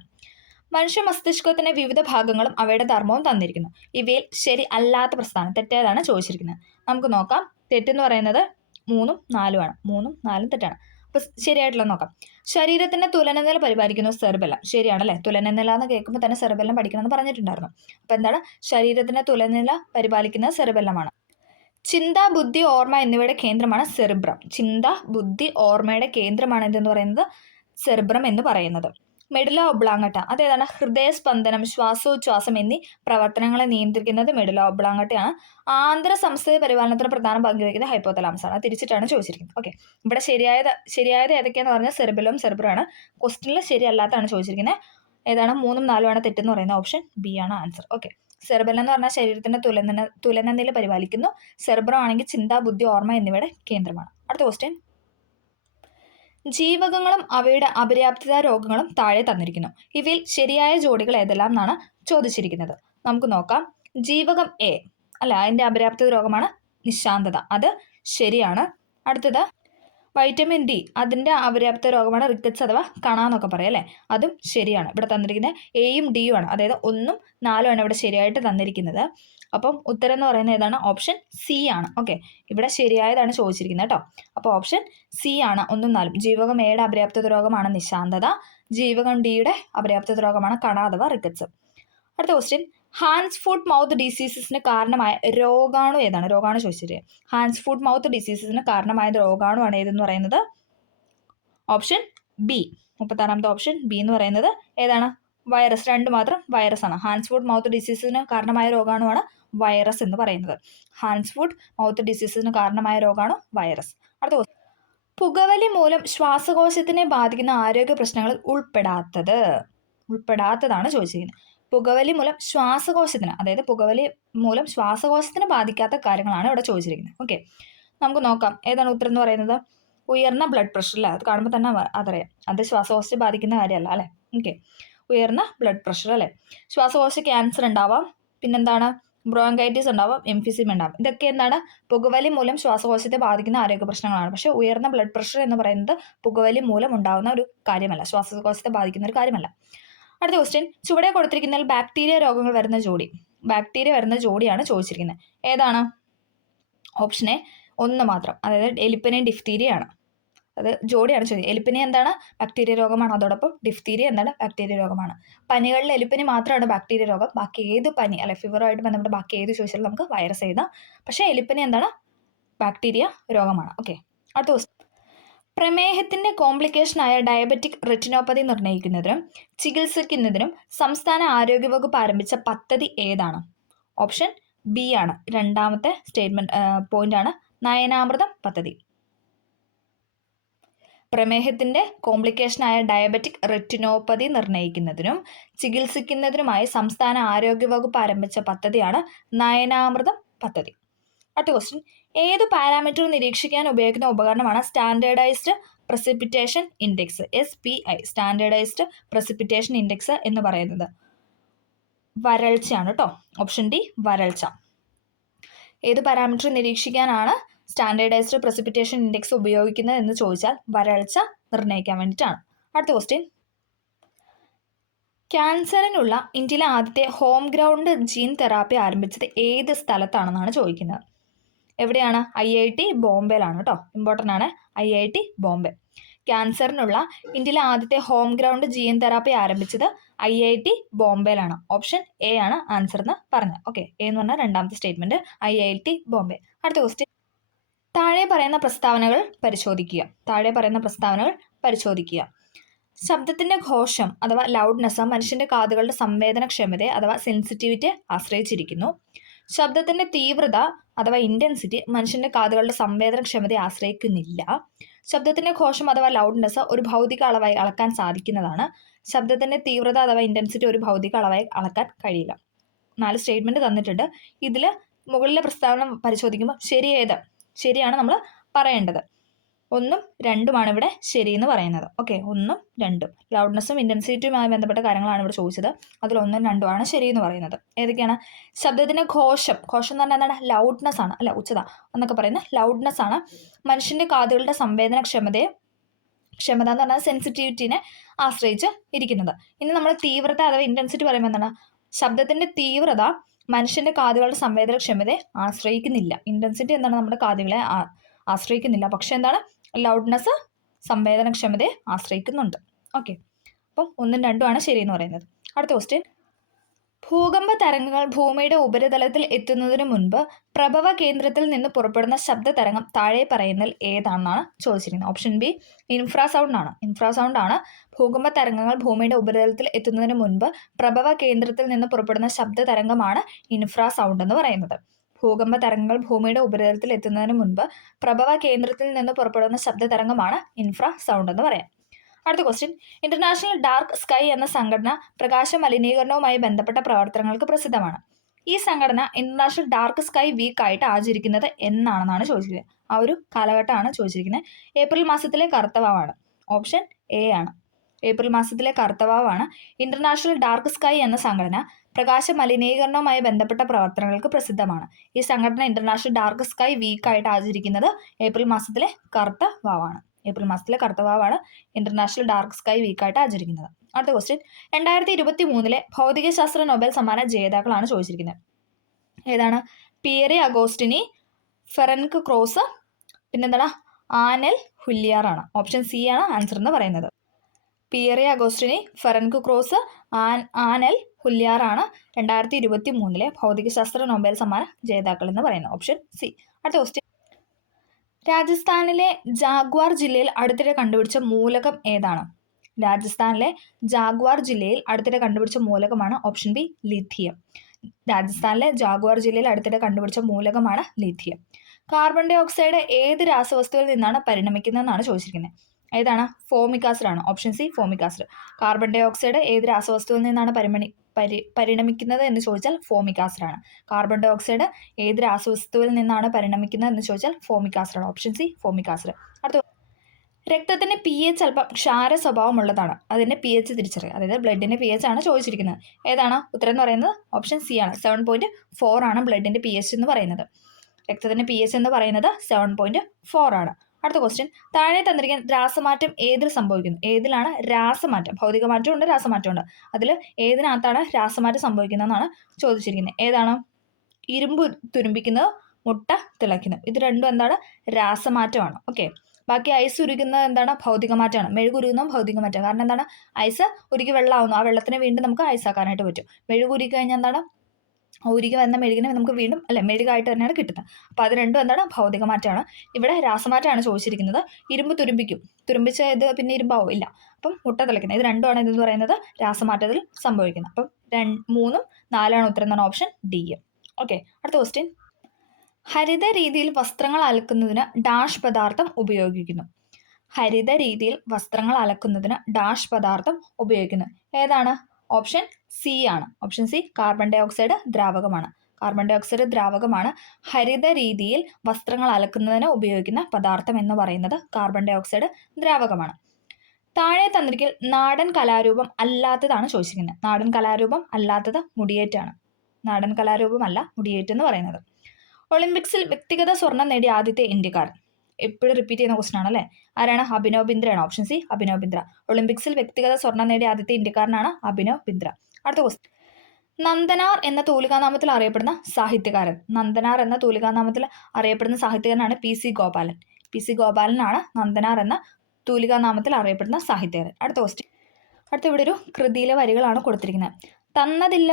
മനുഷ്യ മസ്തിഷ്കത്തിന്റെ വിവിധ ഭാഗങ്ങളും അവയുടെ ധർമ്മവും തന്നിരിക്കുന്നു. ഇവയിൽ ശരി അല്ലാത്ത പ്രസ്താവന തെറ്റേതാണ് ചോദിച്ചിരിക്കുന്നത്. നമുക്ക് നോക്കാം. തെറ്റെന്ന് പറയുന്നത് 3ഉം 4ഉമാണ്. 3ഉം 4ഉം തെറ്റാണ്. അപ്പൊ ശരിയായിട്ടുള്ള നോക്കാം. ശരീരത്തിന്റെ തുലനനില പരിപാലിക്കുന്നു സെറിബെല്ലം. ശരിയാണല്ലേ. തുലനനില എന്ന് കേൾക്കുമ്പോൾ തന്നെ സെറിബെല്ലം പഠിക്കണമെന്ന് പറഞ്ഞിട്ടുണ്ടായിരുന്നു. അപ്പൊ എന്താണ്? ശരീരത്തിന്റെ തുലനനില പരിപാലിക്കുന്നത് സെറിബെല്ലമാണ്. ചിന്ത, ബുദ്ധി, ഓർമ്മ എന്നിവയുടെ കേന്ദ്രമാണ് സെറിബ്രം. ചിന്ത, ബുദ്ധി, ഓർമ്മയുടെ കേന്ദ്രമാണ് ഇതെന്ന് പറയുന്നത് സെറിബ്രം എന്ന് പറയുന്നത്. മെഡുല ഒബ്ലാങ്കട്ട അതേതാണ്? ഹൃദയസ്പന്ദനം, ശ്വാസോച്ഛ്വാസം എന്നീ പ്രവർത്തനങ്ങളെ നിയന്ത്രിക്കുന്നത് മെഡുല ഒബ്ലാങ്കട്ടയാണ്. ആന്തര സംസ്ഥിത പരിപാലനത്തിന് പ്രധാന പങ്ക് വഹിക്കുന്നത് ഹൈപ്പോതലാമസ് ആണ്. അത് തിരിച്ചിട്ടാണ് ചോദിച്ചിരിക്കുന്നത്. ഓക്കെ, ഇവിടെ ശരിയായത് ഏതൊക്കെയാന്ന് പറഞ്ഞാൽ സെറിബെല്ലവും സെറിബ്രമാണ്. ക്വസ്റ്റ്യനിൽ ശരിയല്ലാത്തതാണ് ചോദിച്ചിരിക്കുന്നത്. ഏതാണ്? 3ഉം 4ഉം ആണ് തെറ്റെന്ന് പറയുന്നത്. ഓപ്ഷൻ ബി ആണ് ആൻസർ. ഓക്കെ, സെറിബെല്ലം എന്ന് പറഞ്ഞാൽ ശരീരത്തിന്റെ തുലനനില പരിപാലിക്കുന്നു. സെറിബ്രം ആണെങ്കിൽ ചിന്ത, ബുദ്ധി, ഓർമ്മ എന്നിവയുടെ കേന്ദ്രമാണ്. അടുത്ത ക്വസ്റ്റ്യൻ, ജീവകങ്ങളും അവയുടെ അപര്യാപ്തത രോഗങ്ങളും താഴെ തന്നിരിക്കുന്നു. ഇവയിൽ ശരിയായ ജോഡികൾ ഏതെല്ലാം എന്നാണ് ചോദിച്ചിരിക്കുന്നത്. നമുക്ക് നോക്കാം. ജീവകം എ അല്ല, അതിന്റെ അപര്യാപ്തത രോഗമാണ് നിശാന്തത, അത് ശരിയാണ്. അടുത്തത് വൈറ്റമിൻ ഡി, അതിന്റെ അപര്യാപ്ത രോഗമാണ് റിക്കറ്റ്സ് അഥവാ കണ എന്നൊക്കെ പറയാം അല്ലേ, അതും ശരിയാണ്. ഇവിടെ തന്നിരിക്കുന്നത് എയും ഡിയും ആണ്, അതായത് 1ഉം 4ഉം ആണ് ഇവിടെ ശരിയായിട്ട് തന്നിരിക്കുന്നത്. അപ്പം ഉത്തരം എന്ന് പറയുന്നത് ഏതാണ്? ഓപ്ഷൻ സി ആണ്. ഓക്കെ, ഇവിടെ ശരിയായതാണ് ചോദിച്ചിരിക്കുന്നത് കേട്ടോ. അപ്പോൾ ഓപ്ഷൻ സി ആണ് 1ഉം 4ഉം. ജീവകം എയുടെ അപര്യാപ്തത രോഗമാണ് നിശാന്തത, ജീവകം ഡിയുടെ അപര്യാപ്തത രോഗമാണ് കണ അഥവാ റിക്കറ്റ്സ്. അടുത്ത ക്വസ്റ്റ്യൻ, ഹാൻഡ്സ് ഫുട്ട് മൗത്ത് ഡിസീസസിന് കാരണമായ രോഗാണു ഏതാണ്? രോഗാണു ചോദിച്ചിരിക്കുക. ഹാൻഡ്സ് ഫുട്ട് മൗത്ത് ഡിസീസസിന് കാരണമായ രോഗാണു ആണ് ഏതെന്ന് പറയുന്നത്? ഓപ്ഷൻ ബി, 36ാമത്തെ ഓപ്ഷൻ ബി എന്ന് പറയുന്നത് ഏതാണ്? വൈറസ്. 2 മാത്രം വൈറസ് ആണ്. ഹാൻഡ്സ് ഫുട്ട് മൗത്ത് ഡിസീസസിന് കാരണമായ രോഗാണുവാണ് വൈറസ് എന്ന് പറയുന്നത്. ഹാൻഡ്സ് ഫുട്ട് മൗത്ത് ഡിസീസസിന് കാരണമായ രോഗാണു വൈറസ്. അടുത്ത ക്വസ്റ്റ്യൻ, പുകവലി മൂലം ശ്വാസകോശത്തിനെ ബാധിക്കുന്ന ആരോഗ്യ പ്രശ്നങ്ങളിൽ ഉൾപ്പെടാത്തതാണ് ചോദിച്ചിരിക്കുന്നത്. പുകവലി മൂലം ശ്വാസകോശത്തിന്, അതായത് പുകവലി മൂലം ശ്വാസകോശത്തിന് ബാധിക്കാത്ത കാര്യങ്ങളാണ് ഇവിടെ ചോദിച്ചിരിക്കുന്നത്. ഓക്കെ, നമുക്ക് നോക്കാം. ഏതാണ് ഉത്തരം എന്ന് പറയുന്നത്? ഉയർന്ന ബ്ലഡ് പ്രഷർ അല്ലേ, അത് കാണുമ്പോൾ തന്നെ അതറിയാം, അത് ശ്വാസകോശത്തെ ബാധിക്കുന്ന കാര്യമല്ല അല്ലേ. ഓക്കെ, ഉയർന്ന ബ്ലഡ് പ്രഷർ അല്ലേ. ശ്വാസകോശ ക്യാൻസർ ഉണ്ടാവാം, പിന്നെന്താണ്? ബ്രോങ്കൈറ്റിസ് ഉണ്ടാവാം, എംഫിസിമ ഉണ്ടാവും. ഇതൊക്കെ എന്താണ്? പുകവലി മൂലം ശ്വാസകോശത്തെ ബാധിക്കുന്ന ആരോഗ്യ പ്രശ്നങ്ങളാണ്. പക്ഷേ ഉയർന്ന ബ്ലഡ് പ്രഷർ എന്ന് പറയുന്നത് പുകവലി മൂലം ഉണ്ടാകുന്ന ഒരു കാര്യമല്ല, ശ്വാസകോശത്തെ ബാധിക്കുന്ന ഒരു കാര്യമല്ല. അടുത്ത ക്വസ്റ്റ്യൻ, ചുവടെ കൊടുത്തിരിക്കുന്നതിൽ ബാക്ടീരിയ രോഗങ്ങൾ വരുന്ന ജോഡി, ബാക്ടീരിയ വരുന്ന ജോഡിയാണ് ചോദിച്ചിരിക്കുന്നത്. ഏതാണ്? ഓപ്ഷൻ എ 1 മാത്രം, അതായത് എലിപ്പനിയും ഡിഫ്തീരിയാണ്. അത് ജോഡിയാണ് ചോദിച്ചത്. എലിപ്പനി എന്താണ്? ബാക്ടീരിയ രോഗമാണ്. അതോടൊപ്പം ഡിഫ്തീരിയ എന്താണ്? ബാക്ടീരിയ രോഗമാണ്. പനികളിൽ എലിപ്പനി മാത്രമാണ് ബാക്ടീരിയ രോഗം. ബാക്കി ഏത് പനി അല്ലെ ഫീവറുമായിട്ട് ബന്ധപ്പെട്ട് ബാക്കി ഏത് ചോദിച്ചാലും നമുക്ക് വൈറസ് എഴുതാം. പക്ഷേ എലിപ്പനി എന്താണ്? ബാക്ടീരിയ രോഗമാണ്. ഓക്കെ, അടുത്ത ക്വസ്റ്റ്യൻ, പ്രമേഹത്തിന്റെ കോംപ്ലിക്കേഷനായ ഡയബറ്റിക് റെറ്റിനോപ്പതി നിർണ്ണയിക്കുന്നതിനും ചികിത്സിക്കുന്നതിനും സംസ്ഥാന ആരോഗ്യവകുപ്പ് ആരംഭിച്ച പദ്ധതി ഏതാണ്? ഓപ്ഷൻ ബി ആണ്. 2ാമത്തെ പോയിന്റ് ആണ് നയനാമൃതം പദ്ധതി. പ്രമേഹത്തിന്റെ കോംപ്ലിക്കേഷനായ ഡയബറ്റിക് റെറ്റിനോപ്പതി നിർണ്ണയിക്കുന്നതിനും ചികിത്സിക്കുന്നതിനുമായി സംസ്ഥാന ആരോഗ്യവകുപ്പ് ആരംഭിച്ച പദ്ധതിയാണ് നയനാമൃതം പദ്ധതി. അടുത്ത ക്വസ്റ്റ്യൻ, ഏത് പാരാമീറ്റർ നിരീക്ഷിക്കാൻ ഉപയോഗിക്കുന്ന ഉപകരണമാണ് standardised precipitation index, SPI, standardised precipitation index എന്ന് പറയുന്നത്? വരൾച്ചയാണ് കേട്ടോ. ഓപ്ഷൻ ഡി, വരൾച്ച. ഏത് പാരാമീറ്റർ നിരീക്ഷിക്കാനാണ് സ്റ്റാൻഡേർഡൈസ്ഡ് പ്രസിപ്പിറ്റേഷൻ ഇൻഡെക്സ് ഉപയോഗിക്കുന്നത് എന്ന് ചോദിച്ചാൽ വരൾച്ച നിർണ്ണയിക്കാൻ വേണ്ടിയിട്ടാണ്. അടുത്ത ക്വസ്റ്റ്യൻ, ക്യാൻസറിനുള്ള ഇന്ത്യയിലെ ആദ്യത്തെ ഹോം ഗ്രൗണ്ട് ജീൻ തെറാപ്പി ആരംഭിച്ചത് ഏത് സ്ഥലത്താണെന്നാണ് ചോദിക്കുന്നത്. എവിടെയാണ്? IIT ബോംബെയിലാണ് കേട്ടോ. ഇമ്പോർട്ടൻ്റ് ആണ്, IIT ബോംബെ. ക്യാൻസറിനുള്ള ഇന്ത്യയിലെ ആദ്യത്തെ ഹോം ഗ്രൗണ്ട് ജീൻ തെറാപ്പി ആരംഭിച്ചത് IIT ബോംബെയിലാണ്. ഓപ്ഷൻ എ ആണ് ആൻസർ എന്ന് പറഞ്ഞത്. ഓക്കെ, എ എന്ന് പറഞ്ഞാൽ 2ാമത്തെ സ്റ്റേറ്റ്മെന്റ്, IIT ബോംബെ. അടുത്ത ക്വസ്റ്റ്യൻ, താഴെ പറയുന്ന പ്രസ്താവനകൾ പരിശോധിക്കുക. ശബ്ദത്തിന്റെ ഘോഷം അഥവാ ലൗഡ്നെസ് മനുഷ്യന്റെ കാതുകളുടെ സംവേദനക്ഷമതയെ അഥവാ സെൻസിറ്റിവിറ്റിയെ ആശ്രയിച്ചിരിക്കുന്നു. ശബ്ദത്തിന്റെ തീവ്രത അഥവാ ഇന്റൻസിറ്റി മനുഷ്യന്റെ കാതുകളുടെ സംവേദനക്ഷമതയെ ആശ്രയിക്കുന്നില്ല. ശബ്ദത്തിന്റെ ഘോഷം അഥവാ ലൗഡ്നെസ് ഒരു ഭൗതിക അളവായി അളക്കാൻ സാധിക്കുന്നതാണ്. ശബ്ദത്തിന്റെ തീവ്രത അഥവാ ഇന്റൻസിറ്റി ഒരു ഭൗതിക അളവായി അളക്കാൻ കഴിയില്ല. 4 സ്റ്റേറ്റ്മെന്റ് തന്നിട്ടുണ്ട്. ഇതിൽ മുകളിലെ പ്രസ്താവന പരിശോധിക്കുമ്പോൾ ശരിയാണ് നമ്മൾ പറയേണ്ടത്. 1ഉം 2ഉമാണ് ഇവിടെ ശരിയെന്ന് പറയുന്നത്. ഓക്കെ, 1ഉം 2ഉം ലൗഡ്നെസ്സും ഇൻറ്റൻസിറ്റിയുമായി ബന്ധപ്പെട്ട കാര്യങ്ങളാണ് ഇവിടെ ചോദിച്ചത്. അതിൽ 1ഉം 2ഉമാണ് ശരിയെന്ന് പറയുന്നത്. ഏതൊക്കെയാണ്? ശബ്ദത്തിൻ്റെ ഘോഷം എന്ന് പറഞ്ഞാൽ എന്താണ്? ലൗഡ്നെസ് ആണ് അല്ല, ഉച്ചത എന്നൊക്കെ പറയുന്ന ലൗഡ്നെസ് ആണ് മനുഷ്യൻ്റെ കാതുകളുടെ ക്ഷമത എന്ന് പറഞ്ഞാൽ സെൻസിറ്റിവിറ്റിനെ ആശ്രയിച്ച് ഇരിക്കുന്നത്. ഇനി നമ്മൾ തീവ്രത അഥവാ ഇൻറ്റൻസിറ്റി പറയുമ്പോൾ എന്താണ്? ശബ്ദത്തിൻ്റെ തീവ്രത മനുഷ്യൻ്റെ കാതുകളുടെ സംവേദനക്ഷമതയെ ആശ്രയിക്കുന്നില്ല. ഇൻറ്റൻസിറ്റി എന്താണ്? നമ്മുടെ കാതുകളെ ആശ്രയിക്കുന്നില്ല. പക്ഷെ എന്താണ്? ലൗഡ്നെസ് സംവേദനക്ഷമതയെ ആശ്രയിക്കുന്നുണ്ട്. ഓക്കെ, അപ്പം 1ഉം 2ഉമാണ് ശരിയെന്ന് പറയുന്നത്. അടുത്ത ക്വസ്റ്റ്യൻ, ഭൂകമ്പ തരംഗങ്ങൾ ഭൂമിയുടെ ഉപരിതലത്തിൽ എത്തുന്നതിന് മുൻപ് പ്രഭവ കേന്ദ്രത്തിൽ നിന്ന് പുറപ്പെടുന്ന ശബ്ദ തരംഗം താഴെ പറയുന്നതിൽ ഏതാണെന്നാണ് ചോദിച്ചിരിക്കുന്നത്. ഓപ്ഷൻ ബി ഇൻഫ്രാസൗണ്ട് ആണ്. ഇൻഫ്രാസൗണ്ട് ആണ് ഭൂകമ്പ തരംഗങ്ങൾ ഭൂമിയുടെ ഉപരിതലത്തിൽ എത്തുന്നതിന് മുൻപ് പ്രഭവ കേന്ദ്രത്തിൽ നിന്ന് പുറപ്പെടുന്ന ശബ്ദ തരംഗമാണ് ഇൻഫ്രാസൗണ്ട് എന്ന് പറയുന്നത്. ഭൂകമ്പ തരംഗങ്ങൾ ഭൂമിയുടെ ഉപരിതലത്തിൽ എത്തുന്നതിന് മുൻപ് പ്രഭവ കേന്ദ്രത്തിൽ നിന്ന് പുറപ്പെടുന്ന ശബ്ദ തരംഗമാണ് ഇൻഫ്രാസൗണ്ട് എന്ന് പറയാം. അടുത്ത ക്വസ്റ്റ്യൻ, ഇന്റർനാഷണൽ ഡാർക്ക് സ്കൈ എന്ന സംഘടന പ്രകാശ മലിനീകരണവുമായി ബന്ധപ്പെട്ട പ്രവർത്തനങ്ങൾക്ക് പ്രസിദ്ധമാണ്. ഈ സംഘടന ഇന്റർനാഷണൽ ഡാർക്ക് സ്കൈ വീക്ക് ആയിട്ട് ആചരിക്കുന്നത് എന്നാണെന്നാണ് ചോദിച്ചിരിക്കുന്നത്. ആ ഒരു കാലഘട്ടമാണ് ചോദിച്ചിരിക്കുന്നത്. ഏപ്രിൽ മാസത്തിലെ കറുത്തവാവാണ്. ഓപ്ഷൻ എ ആണ്. ഏപ്രിൽ മാസത്തിലെ കറുത്തവാവാണ് ഇന്റർനാഷണൽ ഡാർക്ക് സ്കൈ എന്ന സംഘടന പ്രകാശ മലിനീകരണവുമായി ബന്ധപ്പെട്ട പ്രവർത്തനങ്ങൾക്ക് പ്രസിദ്ധമാണ്. ഈ സംഘടന ഇന്റർനാഷണൽ ഡാർക്ക് സ്കൈ വീക്ക് ആയിട്ട് ആചരിക്കുന്നത് ഏപ്രിൽ മാസത്തിലെ കറുത്ത വാവാണ്. ഏപ്രിൽ മാസത്തിലെ കറുത്തവാവാണ് ഇന്റർനാഷണൽ ഡാർക്ക് സ്കൈ വീക്കായിട്ട് ആചരിക്കുന്നത്. അടുത്ത ക്വസ്റ്റ്യൻ, 2023 ഭൗതികശാസ്ത്ര നൊബേൽ സമ്മാന ജേതാക്കളാണ് ചോദിച്ചിരിക്കുന്നത്. ഏതാണ്? പിയറെ അഗോസ്റ്റിനി, ഫെറൻക് ക്രോസ്, പിന്നെന്താണ്? ആനൽ ഹുല്ലിയാർ ആണ്. ഓപ്ഷൻ സി ആണ് ആൻസർ എന്ന് പറയുന്നത്. Pierre Agostini, Ferenc Krausz, Anne L'Huillier ആണ് 2023 ഭൗതികശാസ്ത്ര നൊബേൽ സമ്മാന ജേതാക്കൾ എന്ന് പറയുന്നത്. Option C. അടുത്ത ക്വസ്റ്റ്യൻ, രാജസ്ഥാനിലെ ജാഗ്വാർ ജില്ലയിൽ അടുത്തിടെ കണ്ടുപിടിച്ച മൂലകം ഏതാണ്? രാജസ്ഥാനിലെ ജാഗ്വാർ ജില്ലയിൽ അടുത്തിടെ കണ്ടുപിടിച്ച മൂലകമാണ് ഓപ്ഷൻ ബി ലിഥിയം. രാജസ്ഥാനിലെ ജാഗ്വാർ ജില്ലയിൽ അടുത്തിടെ കണ്ടുപിടിച്ച മൂലകമാണ് ലിഥിയം. കാർബൺ ഡൈ ഓക്സൈഡ് ഏത് രാസവസ്തുവിൽ നിന്നാണ് പരിണമിക്കുന്നതെന്നാണ് ചോദിച്ചിരിക്കുന്നത്. ഏതാണ്? ഫോമിക് ആസിഡ് ആണ്. Option C formic acid. Carbon dioxide ഏത് രാസവസ്തുവിൽ നിന്നാണ് പരിണമിക്കുന്നത് എന്ന് ചോദിച്ചാൽ ഫോമിക് ആസിഡ് ആണ്. കാർബൺ ഡൈ ഓക്സൈഡ് ഏത് രാസവസ്തുവിൽ നിന്നാണ് പരിണമിക്കുന്നത് എന്ന് ചോദിച്ചാൽ ഫോമിക് ആസിഡ് ആണ്. Option C formic acid. അടുത്ത, രക്തത്തിന് pH അല്പം ക്ഷാര സ്വഭാവമുള്ളതാണ്. അതിൻ്റെ pH തിരിച്ചറിയുക. അതായത് ബ്ലഡിൻ്റെ pH ആണ് ചോദിച്ചിരിക്കുന്നത്. ഏതാണ് ഉത്തരം എന്ന് പറയുന്നത്? ഓപ്ഷൻ സി ആണ്. 7.4 ആണ് ബ്ലഡിൻ്റെ pH എന്ന് പറയുന്നത്. രക്തത്തിൻ്റെ pH എന്ന് പറയുന്നത് 7.4 ആണ്. അടുത്ത ക്വസ്റ്റ്യൻ, താഴെ തന്നിരിക്കുന്ന രാസമാറ്റം ഏതിൽ സംഭവിക്കുന്നു? ഏതിലാണ് രാസമാറ്റം? ഭൗതിക മാറ്റമുണ്ട്, രാസമാറ്റമുണ്ട്. അതിൽ ഏതിനകത്താണ് രാസമാറ്റം സംഭവിക്കുന്നതെന്നാണ് ചോദിച്ചിരിക്കുന്നത്. ഏതാണ്? ഇരുമ്പ് തുരുമ്പിക്കുന്നത്, മുട്ട തിളയ്ക്കുന്നത്. ഇത് രണ്ടും എന്താണ്? രാസമാറ്റമാണ്. ഓക്കെ. ബാക്കി ഐസ് ഉരുകുന്നത് എന്താണ്? ഭൗതിക മാറ്റമാണ്. മെഴുകുരുകുന്നതും ഭൗതിക മാറ്റം. കാരണം എന്താണ്? ഐസ് ഉരുക്കി വെള്ളമാവുന്നു. ആ വെള്ളത്തിനെ വീണ്ടും നമുക്ക് ഐസാക്കാനായിട്ട് പറ്റും. മെഴുകുരുക്കി കഴിഞ്ഞാൽ എന്താണ്? ഉരുകി വന്ന മെഴുകിനെ നമുക്ക് വീണ്ടും മെഴുകായിട്ട് തന്നെയാണ് കിട്ടുന്നത്. അപ്പോൾ അത് രണ്ടും എന്താണ്? ഭൗതിക മാറ്റമാണ്. ഇവിടെ രാസമാറ്റമാണ് ചോദിച്ചിരിക്കുന്നത്. ഇരുമ്പ് തുരുമ്പിക്കും. തുരുമ്പിച്ച ഇത് പിന്നെ ഇരുമ്പാവും ഇല്ല. അപ്പം മുട്ട തിളയ്ക്കുന്നത്. ഇത് രണ്ടുമാണ് ഇതെന്ന് പറയുന്നത് രാസമാറ്റത്തിൽ സംഭവിക്കുന്നത്. അപ്പം 3ഉം 4ആണ് ഉത്തരം എന്നാണ് ഓപ്ഷൻ ഡി. ഓക്കെ. അടുത്ത ക്വസ്റ്റ്യൻ, ഹരിത രീതിയിൽ വസ്ത്രങ്ങൾ അലക്കുന്നതിന് ഡാഷ് പദാർത്ഥം ഉപയോഗിക്കുന്നു. ഹരിത രീതിയിൽ വസ്ത്രങ്ങൾ അലക്കുന്നതിന് ഡാഷ് പദാർത്ഥം ഉപയോഗിക്കുന്നു. ഏതാണ്? ഓപ്ഷൻ സി ആണ്. Option C carbon dioxide ദ്രാവകമാണ്. കാർബൺ ഡൈ ഓക്സൈഡ് ദ്രാവകമാണ്. ഹരിത രീതിയിൽ വസ്ത്രങ്ങൾ അലക്കുന്നതിന് ഉപയോഗിക്കുന്ന പദാർത്ഥം എന്ന് പറയുന്നത് കാർബൺ ഡൈ ഓക്സൈഡ് ദ്രാവകമാണ്. താഴെ തന്നിരിക്കൽ നാടൻ കലാരൂപം അല്ലാത്തതാണ് ചോദിച്ചിരിക്കുന്നത്. നാടൻ കലാരൂപം അല്ലാത്തത് മുടിയേറ്റാണ്. നാടൻ കലാരൂപമല്ല മുടിയേറ്റ് എന്ന് പറയുന്നത്. ഒളിമ്പിക്സിൽ വ്യക്തിഗത സ്വർണം നേടിയ ആദ്യത്തെ ഇന്ത്യക്കാരൻ. എപ്പോഴും റിപ്പീറ്റ് ചെയ്യുന്ന ക്വസ്റ്റൻ ആണല്ലേ. ആരാണ്? അഭിനവ് ബിന്ദ്രയാണ്. Option C Abhinav Bindra. ഒളിമ്പിക്സിൽ വ്യക്തിഗത സ്വർണം നേടിയ ആദ്യത്തെ ഇന്ത്യക്കാരനാണ് അഭിനവ് ബിന്ദ്ര. അടുത്ത ക്വസ്റ്റ്യൻ, നന്ദനാർ എന്ന തൂലികാനാമത്തിൽ അറിയപ്പെടുന്ന സാഹിത്യകാരൻ. നന്ദനാർ എന്ന തൂലികാനാമത്തിൽ അറിയപ്പെടുന്ന സാഹിത്യകാരനാണ് പി.സി. ഗോപാലൻ. പി.സി. ഗോപാലനാണ് നന്ദനാർ എന്ന തൂലികാനാമത്തിൽ അറിയപ്പെടുന്ന സാഹിത്യകാരൻ. അടുത്ത ക്വസ്റ്റ്യൻ, അടുത്ത ഇവിടെ ഒരു കൃതിയിലെ വരികളാണ് കൊടുത്തിരിക്കുന്നത്. തന്നതില്ല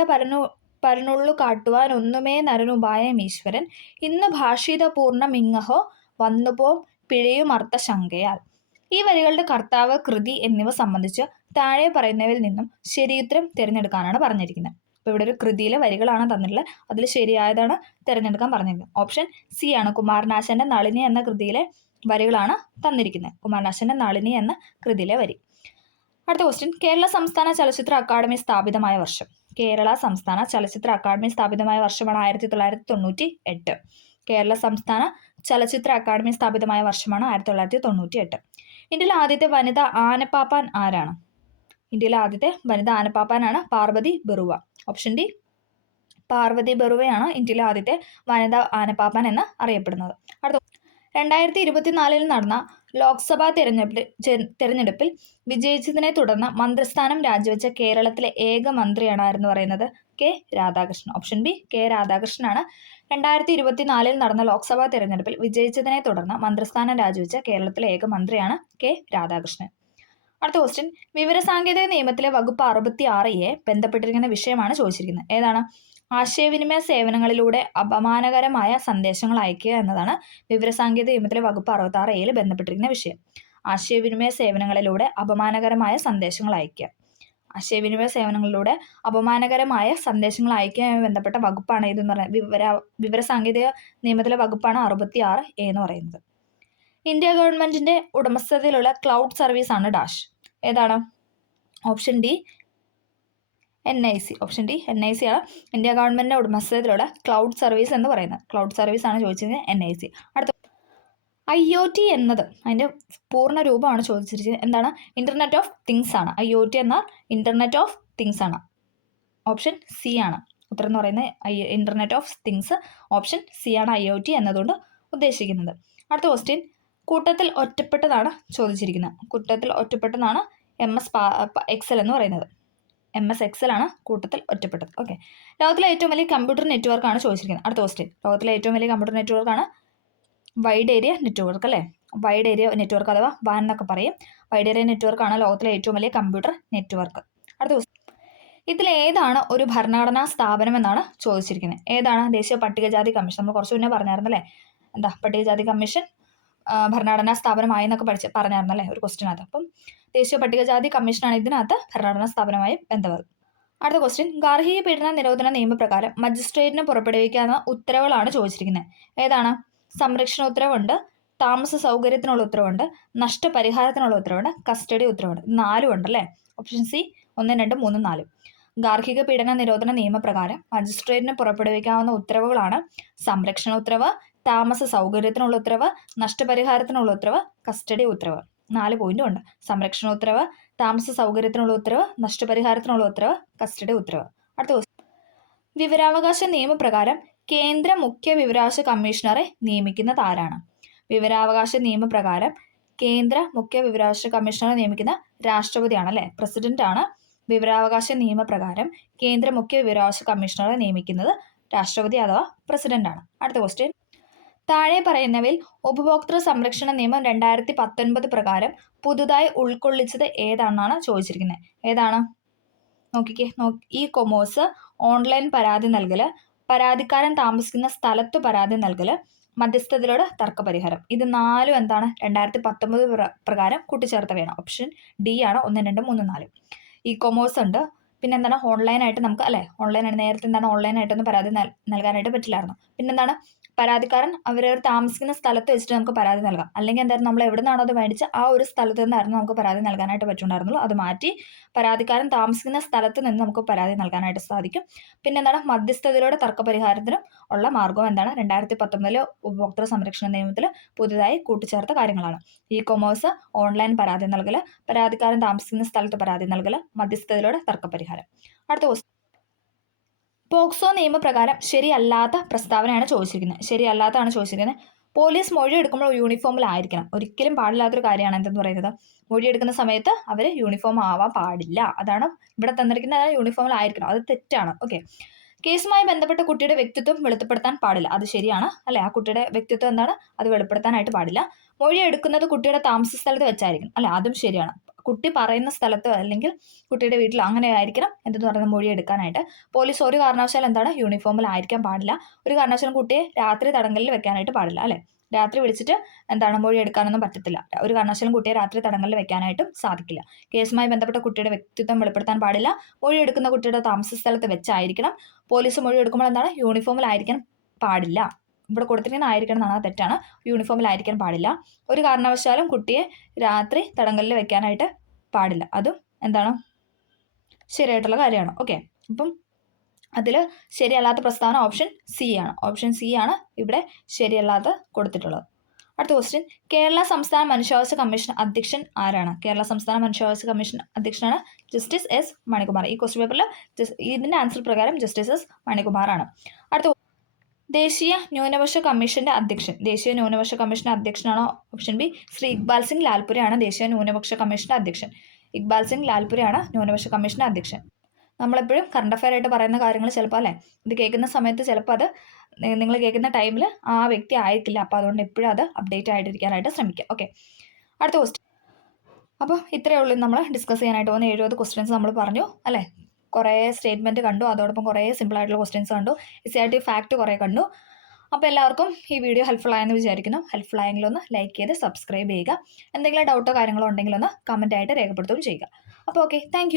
പരനുള്ളു കാട്ടുവാൻ ഒന്നുമേ നരനുപായം ഈശ്വരൻ, ഇന്ന് ഭാഷിത പൂർണ്ണമിങ്ങഹോ വന്നുപോം പിഴയും അർത്ഥ ശങ്കയാൽ. ഈ വരികളുടെ കർത്താവ്, കൃതി എന്നിവ സംബന്ധിച്ച് താഴെ പറയുന്നവയിൽ നിന്നും ശരിയുത്തരം തിരഞ്ഞെടുക്കാനാണ് പറഞ്ഞിരിക്കുന്നത്. അപ്പോൾ ഇവിടെ ഒരു കൃതിയിലെ വരികളാണ് തന്നിട്ടുള്ളത്. അതിൽ ശരിയായതാണ് തിരഞ്ഞെടുക്കാൻ പറഞ്ഞിരിക്കുന്നത്. ഓപ്ഷൻ സി ആണ്. കുമാരനാശാന്റെ നളിനി എന്ന കൃതിയിലെ വരികളാണ് തന്നിരിക്കുന്നത്. കുമാരനാശാന്റെ നളിനി എന്ന കൃതിയിലെ വരി. അടുത്ത ക്വസ്റ്റ്യൻ, കേരള സംസ്ഥാന ചലച്ചിത്ര അക്കാദമി സ്ഥാപിതമായ വർഷം. കേരള സംസ്ഥാന ചലച്ചിത്ര അക്കാദമി സ്ഥാപിതമായ വർഷമാണ് 1998. കേരള സംസ്ഥാന ചലച്ചിത്ര അക്കാദമി സ്ഥാപിതമായ വർഷമാണ് 1998. ഇന്ത്യയിലെ ആദ്യത്തെ വനിതാ ആനപ്പാപ്പാൻ ആരാണ്? ഇന്ത്യയിലെ ആദ്യത്തെ വനിതാ ആനപ്പാപ്പാനാണ് പാർവതി ബറുവ. ഓപ്ഷൻ ഡി പാർവതി ബറുവയാണ് ഇന്ത്യയിലെ ആദ്യത്തെ വനിതാ ആനപ്പാപ്പാൻ എന്ന് അറിയപ്പെടുന്നത്. അടുത്ത 2024 നടന്ന ലോക്സഭാ തെരഞ്ഞെടുപ്പിൽ വിജയിച്ചതിനെ തുടർന്ന് മന്ത്രിസ്ഥാനം രാജിവെച്ച കേരളത്തിലെ ഏക മന്ത്രിയാണ് പറയുന്നത് K Radhakrishnan. Option B K രാധാകൃഷ്ണനാണ് 2024 നടന്ന ലോക്സഭാ തെരഞ്ഞെടുപ്പിൽ വിജയിച്ചതിനെ തുടർന്ന് മന്ത്രിസ്ഥാനം രാജിവെച്ച കേരളത്തിലെ ഏക മന്ത്രിയാണ് കെ രാധാകൃഷ്ണൻ. അടുത്ത ക്വസ്റ്റ്യൻ, വിവരസാങ്കേതിക നിയമത്തിലെ വകുപ്പ് 66A ബന്ധപ്പെട്ടിരിക്കുന്ന വിഷയമാണ് ചോദിച്ചിരിക്കുന്നത്. ഏതാണ്? ആശയവിനിമയ സേവനങ്ങളിലൂടെ അപമാനകരമായ സന്ദേശങ്ങൾ അയക്കുക എന്നതാണ് വിവരസാങ്കേതിക നിയമത്തിലെ വകുപ്പ് 66A ബന്ധപ്പെട്ടിരിക്കുന്ന വിഷയം. ആശയവിനിമയ സേവനങ്ങളിലൂടെ അപമാനകരമായ സന്ദേശങ്ങൾ അയക്കുക. ആശയവിനിമയ സേവനങ്ങളിലൂടെ അപമാനകരമായ സന്ദേശങ്ങൾ അയക്കുകയുമായി ബന്ധപ്പെട്ട വകുപ്പാണ് ഇതെന്ന് പറയുന്നത്. വിവരസാങ്കേതിക നിയമത്തിലെ വകുപ്പാണ് 66A എന്ന് പറയുന്നത്. ഇന്ത്യ ഗവൺമെന്റിന്റെ ഉടമസ്ഥതയിലുള്ള ക്ലൗഡ് സർവീസ് ആണ് ഡാഷ്. ഏതാണ്? Option D NIC. Option D NIC ആണ് ഇന്ത്യ ഗവൺമെന്റിന്റെ ഉടമസ്ഥതയിലുള്ള ക്ലൗഡ് സർവീസ് എന്ന് പറയുന്നത്. ക്ലൗഡ് സർവീസ് ആണ് ചോദിച്ചിരിക്കുന്നത്, NIC. അടുത്ത IoT എന്നത് അതിൻ്റെ പൂർണ്ണ രൂപമാണ് ചോദിച്ചിരിക്കുന്നത്. എന്താണ്? ഇന്റർനെറ്റ് ഓഫ് തിങ്സ് ആണ്. IoT എന്നാൽ ഇന്റർനെറ്റ് ഓഫ് തിങ്സ് ആണ്. ഓപ്ഷൻ സി ആണ് ഉത്തരം എന്ന് പറയുന്നത്. Internet of things option C ആണ് IoT എന്നതുകൊണ്ട് ഉദ്ദേശിക്കുന്നത്. അടുത്ത ക്വസ്റ്റ്യൻ, കൂട്ടത്തിൽ ഒറ്റപ്പെട്ടതാണ് ചോദിച്ചിരിക്കുന്നത്. കൂട്ടത്തിൽ ഒറ്റപ്പെട്ടതാണ് MS Excel എന്ന് പറയുന്നത്. MS Excel ആണ് കൂട്ടത്തിൽ ഒറ്റപ്പെട്ടത്. ഓക്കെ. ലോകത്തിലെ ഏറ്റവും വലിയ കമ്പ്യൂട്ടർ നെറ്റ്വർക്കാണ് ചോദിച്ചിരിക്കുന്നത്. അടുത്ത ക്വസ്റ്റ്യൻ, ലോകത്തിലെ ഏറ്റവും വലിയ കമ്പ്യൂട്ടർ നെറ്റ്വർക്കാണ് വൈഡ് ഏരിയ നെറ്റ്വർക്ക് അല്ലേ. വൈഡ് ഏരിയ നെറ്റ്വർക്ക് അഥവാ WAN എന്നൊക്കെ പറയും. വൈഡ് ഏരിയ നെറ്റ്വർക്കാണ് ലോകത്തിലെ ഏറ്റവും വലിയ കമ്പ്യൂട്ടർ നെറ്റ്വർക്ക്. അടുത്ത ക്വസ്റ്റ്യൻ, ഇതിലേതാണ് ഒരു ഭരണഘടനാ സ്ഥാപനം എന്നാണ് ചോദിച്ചിരിക്കുന്നത്. ഏതാണ്? ദേശീയ പട്ടികജാതി കമ്മീഷൻ. നമ്മൾ കുറച്ച് മുന്നേ പറഞ്ഞായിരുന്നല്ലേ, എന്താ പട്ടികജാതി കമ്മീഷൻ ഭരണഘടനാ സ്ഥാപനമായി എന്നൊക്കെ പറഞ്ഞായിരുന്നല്ലേ ഒരു ക്വസ്റ്റ്യനകത്ത്. അപ്പം ദേശീയ പട്ടികജാതി കമ്മീഷനാണ് ഇതിനകത്ത് ഭരണഘടനാ സ്ഥാപനമായി ബന്ധപ്പെട്ടത്. അടുത്ത ക്വസ്റ്റ്യൻ, ഗാർഹിക പീഡന നിരോധന നിയമപ്രകാരം മജിസ്ട്രേറ്റിന് പുറപ്പെടുവിക്കാവുന്ന ഉത്തരവുകളാണ് ചോദിച്ചിരിക്കുന്നത്. ഏതാണ്? സംരക്ഷണ ഉത്തരവുണ്ട്, താമസ സൗകര്യത്തിനുള്ള ഉത്തരവുണ്ട്, നഷ്ടപരിഹാരത്തിനുള്ള ഉത്തരവുണ്ട്, കസ്റ്റഡി ഉത്തരവുണ്ട്. 4 ഉണ്ടല്ലേ. Option C 1, 2, 3, 4. ഗാർഹിക പീഡന നിരോധന നിയമപ്രകാരം മജിസ്ട്രേറ്റിന് പുറപ്പെടുവിക്കാവുന്ന ഉത്തരവുകളാണ് സംരക്ഷണ ഉത്തരവ്, താമസ സൗകര്യത്തിനുള്ള ഉത്തരവ്, നഷ്ടപരിഹാരത്തിനുള്ള ഉത്തരവ്, കസ്റ്റഡി ഉത്തരവ്. 4 പോയിന്റും ഉണ്ട്. സംരക്ഷണ ഉത്തരവ്, താമസ സൗകര്യത്തിനുള്ള ഉത്തരവ്, നഷ്ടപരിഹാരത്തിനുള്ള ഉത്തരവ്, കസ്റ്റഡി ഉത്തരവ്. അടുത്ത ക്വസ്റ്റ്യൻ, വിവരാവകാശ നിയമപ്രകാരം കേന്ദ്ര മുഖ്യ വിവരാവകാശ കമ്മീഷണറെ നിയമിക്കുന്നത് ആരാണ്? വിവരാവകാശ നിയമപ്രകാരം കേന്ദ്ര മുഖ്യ വിവരാവകാശ കമ്മീഷണറെ നിയമിക്കുന്ന രാഷ്ട്രപതിയാണ് അല്ലേ, പ്രസിഡന്റ് ആണ്. വിവരാവകാശ നിയമപ്രകാരം കേന്ദ്ര മുഖ്യ വിവരാവകാശ കമ്മീഷണറെ നിയമിക്കുന്നത് രാഷ്ട്രപതി അഥവാ പ്രസിഡന്റ് ആണ്. അടുത്ത ക്വസ്റ്റ്യൻ, താഴെ പറയുന്നവയിൽ ഉപഭോക്തൃ സംരക്ഷണ നിയമം 2019 പ്രകാരം പുതുതായി ഉൾക്കൊള്ളിച്ചത് ഏതാണെന്നാണ് ചോദിച്ചിരിക്കുന്നത്. ഏതാണ്? നോക്കിക്കേ. കൊമേഴ്സ്, ഓൺലൈൻ പരാതി നൽകൽ, പരാതിക്കാരൻ താമസിക്കുന്ന സ്ഥലത്തു പരാതി നൽകൽ, മധ്യസ്ഥതയിലൂടെ തർക്കപരിഹാരം. ഇത് 4 എന്താണ്? 2019 പ്രകാരം കൂട്ടിച്ചേർത്തവയാണ്. ഓപ്ഷൻ ഡി ആണ് 1, 2, 3, 4. കൊമേഴ്സ് ഉണ്ട്, പിന്നെ എന്താണ്? ഓൺലൈനായിട്ട് നമുക്ക് അല്ലേ, ഓൺലൈനായിട്ട് നേരത്തെ എന്താണ് ഓൺലൈനായിട്ടൊന്നും പരാതി നൽകാനായിട്ട് പറ്റില്ലായിരുന്നു. പിന്നെന്താണ്? പരാതിക്കാരൻ അവരവർ താമസിക്കുന്ന സ്ഥലത്ത് വെച്ചിട്ട് നമുക്ക് പരാതി നൽകാം. അല്ലെങ്കിൽ എന്തായിരുന്നു, നമ്മൾ എവിടെ നിന്നാണോ അത് മേടിച്ച് ആ ഒരു സ്ഥലത്ത് നിന്നായിരുന്നു നമുക്ക് പരാതി നൽകാനായിട്ട് പറ്റുന്നുണ്ടായിരുന്നുള്ളൂ. അത് മാറ്റി പരാതിക്കാരൻ താമസിക്കുന്ന സ്ഥലത്ത് നിന്ന് നമുക്ക് പരാതി നൽകാനായിട്ട് സാധിക്കും. പിന്നെന്താണ്? മധ്യസ്ഥതയിലൂടെ തർക്കപരിഹാരത്തിനും ഉള്ള മാർഗം എന്താണ്? 2019 ഉപഭോക്തൃ സംരക്ഷണ നിയമത്തിൽ പുതുതായി കൂട്ടിച്ചേർത്ത കാര്യങ്ങളാണ്. കൊമേഴ്സ്, ഓൺലൈൻ പരാതി നൽകൽ, പരാതിക്കാരൻ താമസിക്കുന്ന സ്ഥലത്ത് പരാതി നൽകൽ, മധ്യസ്ഥതയിലൂടെ തർക്കപരിഹാരം. അടുത്ത ക്വസ്റ്റ്യൻ, പോക്സോ നിയമപ്രകാരം ശരിയല്ലാത്ത പ്രസ്താവനയാണ് ചോദിച്ചിരിക്കുന്നത്. ശരിയല്ലാത്തതാണ് ചോദിച്ചിരിക്കുന്നത്. പോലീസ് മൊഴി എടുക്കുമ്പോൾ യൂണിഫോമിലായിരിക്കണം. ഒരിക്കലും പാടില്ലാത്തൊരു കാര്യമാണ് എന്തെന്ന് പറയുന്നത്. മൊഴി എടുക്കുന്ന സമയത്ത് അവർ യൂണിഫോം ആവാൻ പാടില്ല. അതാണ് ഇവിടെ തന്നിരിക്കുന്നത്. യൂണിഫോമിലായിരിക്കണം. അത് തെറ്റാണ്. ഓക്കെ. കേസുമായി ബന്ധപ്പെട്ട കുട്ടിയുടെ വ്യക്തിത്വം വെളിപ്പെടുത്താൻ പാടില്ല. അത് ശരിയാണ് അല്ലേ. ആ കുട്ടിയുടെ വ്യക്തിത്വം എന്താണ്, അത് വെളിപ്പെടുത്താനായിട്ട് പാടില്ല. മൊഴി എടുക്കുന്നത് കുട്ടിയുടെ താമസ സ്ഥലത്ത് വെച്ചായിരിക്കും അല്ലെ, അതും ശരിയാണ്. കുട്ടി പറയുന്ന സ്ഥലത്ത് അല്ലെങ്കിൽ കുട്ടിയുടെ വീട്ടിൽ അങ്ങനെ ആയിരിക്കണം എന്തെന്ന് പറയുന്നത് മൊഴി എടുക്കാനായിട്ട്. പോലീസ് ഒരു കാരണവശാലും എന്താണ് യൂണിഫോമിലായിരിക്കാൻ പാടില്ല. ഒരു കാരണവശാലും കുട്ടിയെ രാത്രി തടങ്കലിൽ വെക്കാനായിട്ട് പാടില്ല അല്ലേ. രാത്രി വിളിച്ചിട്ട് എന്താണ് മൊഴി എടുക്കാനൊന്നും പറ്റത്തില്ല. ഒരു കാരണവശാലും കുട്ടിയെ രാത്രി തടങ്കലിൽ വെക്കാനായിട്ടും സാധിക്കില്ല. കേസുമായി ബന്ധപ്പെട്ട കുട്ടിയുടെ വ്യക്തിത്വം വെളിപ്പെടുത്താൻ പാടില്ല. മൊഴി എടുക്കുന്ന കുട്ടിയുടെ താമസ സ്ഥലത്ത് വെച്ചായിരിക്കണം. പോലീസ് മൊഴി എടുക്കുമ്പോൾ എന്താണ് യൂണിഫോമിലായിരിക്കാൻ പാടില്ല. ഇവിടെ കൊടുത്തിരിക്കുന്ന ആയിരിക്കണം എന്നാണ്, തെറ്റാണ്. യൂണിഫോമിലായിരിക്കാൻ പാടില്ല. ഒരു കാരണവശാലും കുട്ടിയെ രാത്രി തടങ്കലിൽ വെക്കാനായിട്ട് പാടില്ല. അതും എന്താണ് ശരിയായിട്ടുള്ള കാര്യമാണ്. ഓക്കെ. അപ്പം അതിൽ ശരിയല്ലാത്ത പ്രസ്താവന ഓപ്ഷൻ സി ആണ്. ഓപ്ഷൻ സി ആണ് ഇവിടെ ശരിയല്ലാത്ത കൊടുത്തിട്ടുള്ളത്. അടുത്ത ക്വസ്റ്റ്യൻ, കേരള സംസ്ഥാന മനുഷ്യാവകാശ കമ്മീഷൻ അധ്യക്ഷൻ ആരാണ്? കേരള സംസ്ഥാന മനുഷ്യാവകാശ കമ്മീഷൻ അധ്യക്ഷനാണ് ജസ്റ്റിസ് എസ് മണികുമാർ. ഈ ക്വസ്റ്റ്യൻ പേപ്പറിൽ ഇതിൻ്റെ ആൻസർ പ്രകാരം ജസ്റ്റിസ് എസ് മണികുമാറാണ്. അടുത്ത ദേശീയ ന്യൂനപക്ഷ കമ്മീഷന്റെ അധ്യക്ഷൻ. ദേശീയ ന്യൂനപക്ഷ കമ്മീഷന്റെ അധ്യക്ഷനാണോ? ഓപ്ഷൻ ബി ശ്രീ ഇക്ബാൽ സിംഗ് ലാൽപുരയാണ് ദേശീയ ന്യൂനപക്ഷ കമ്മീഷന്റെ അധ്യക്ഷൻ. ഇക്ബാൽ സിംഗ് ലാൽപുരയാണ് ന്യൂനപക്ഷ കമ്മീഷന്റെ അധ്യക്ഷൻ. നമ്മളെപ്പോഴും കറണ്ട് അഫയർ ആയിട്ട് പറയുന്ന കാര്യങ്ങൾ ചിലപ്പോൾ അല്ലേ ഇത് കേൾക്കുന്ന സമയത്ത് ചിലപ്പോൾ അത് നിങ്ങൾ കേൾക്കുന്ന ടൈമിൽ ആ വ്യക്തി ആയിരിക്കില്ല. അപ്പോൾ അതുകൊണ്ട് എപ്പോഴും അത് അപ്ഡേറ്റ് ആയിട്ടിരിക്കാനായിട്ട് ശ്രമിക്കുക. ഓക്കെ. അടുത്ത ക്വസ്റ്റ്യൻ, അപ്പോൾ ഇത്രയേ ഉള്ളൂ നമ്മൾ ഡിസ്കസ് ചെയ്യാനായിട്ട് പോകുന്ന 70 ക്വസ്റ്റ്യൻസ് നമ്മൾ പറഞ്ഞു അല്ലേ. കുറേ സ്റ്റേറ്റ്മെൻറ്റ് കണ്ടു, അതോടൊപ്പം കുറേ സിമ്പിളായിട്ടുള്ള ക്വസ്റ്റ്യൻസ് കണ്ടു, ഈസിയായിട്ട് ഫാക്റ്റ് കുറേ കണ്ടു. അപ്പോൾ എല്ലാവർക്കും ഈ വീഡിയോ ഹെൽപ്ഫുൾ ആയെന്ന് വിചാരിക്കുന്നു. ഹെൽപ്ഫുൾ ആയെങ്കിലൊന്ന് ലൈക്ക് ചെയ്ത് സബ്സ്ക്രൈബ് ചെയ്യുക. എന്തെങ്കിലും ഡൗട്ടോ കാര്യങ്ങളോ ഉണ്ടെങ്കിലൊന്ന് കമൻറ്റായിട്ട് രേഖപ്പെടുത്തുകയും ചെയ്യുക. അപ്പോൾ ഓക്കെ, താങ്ക്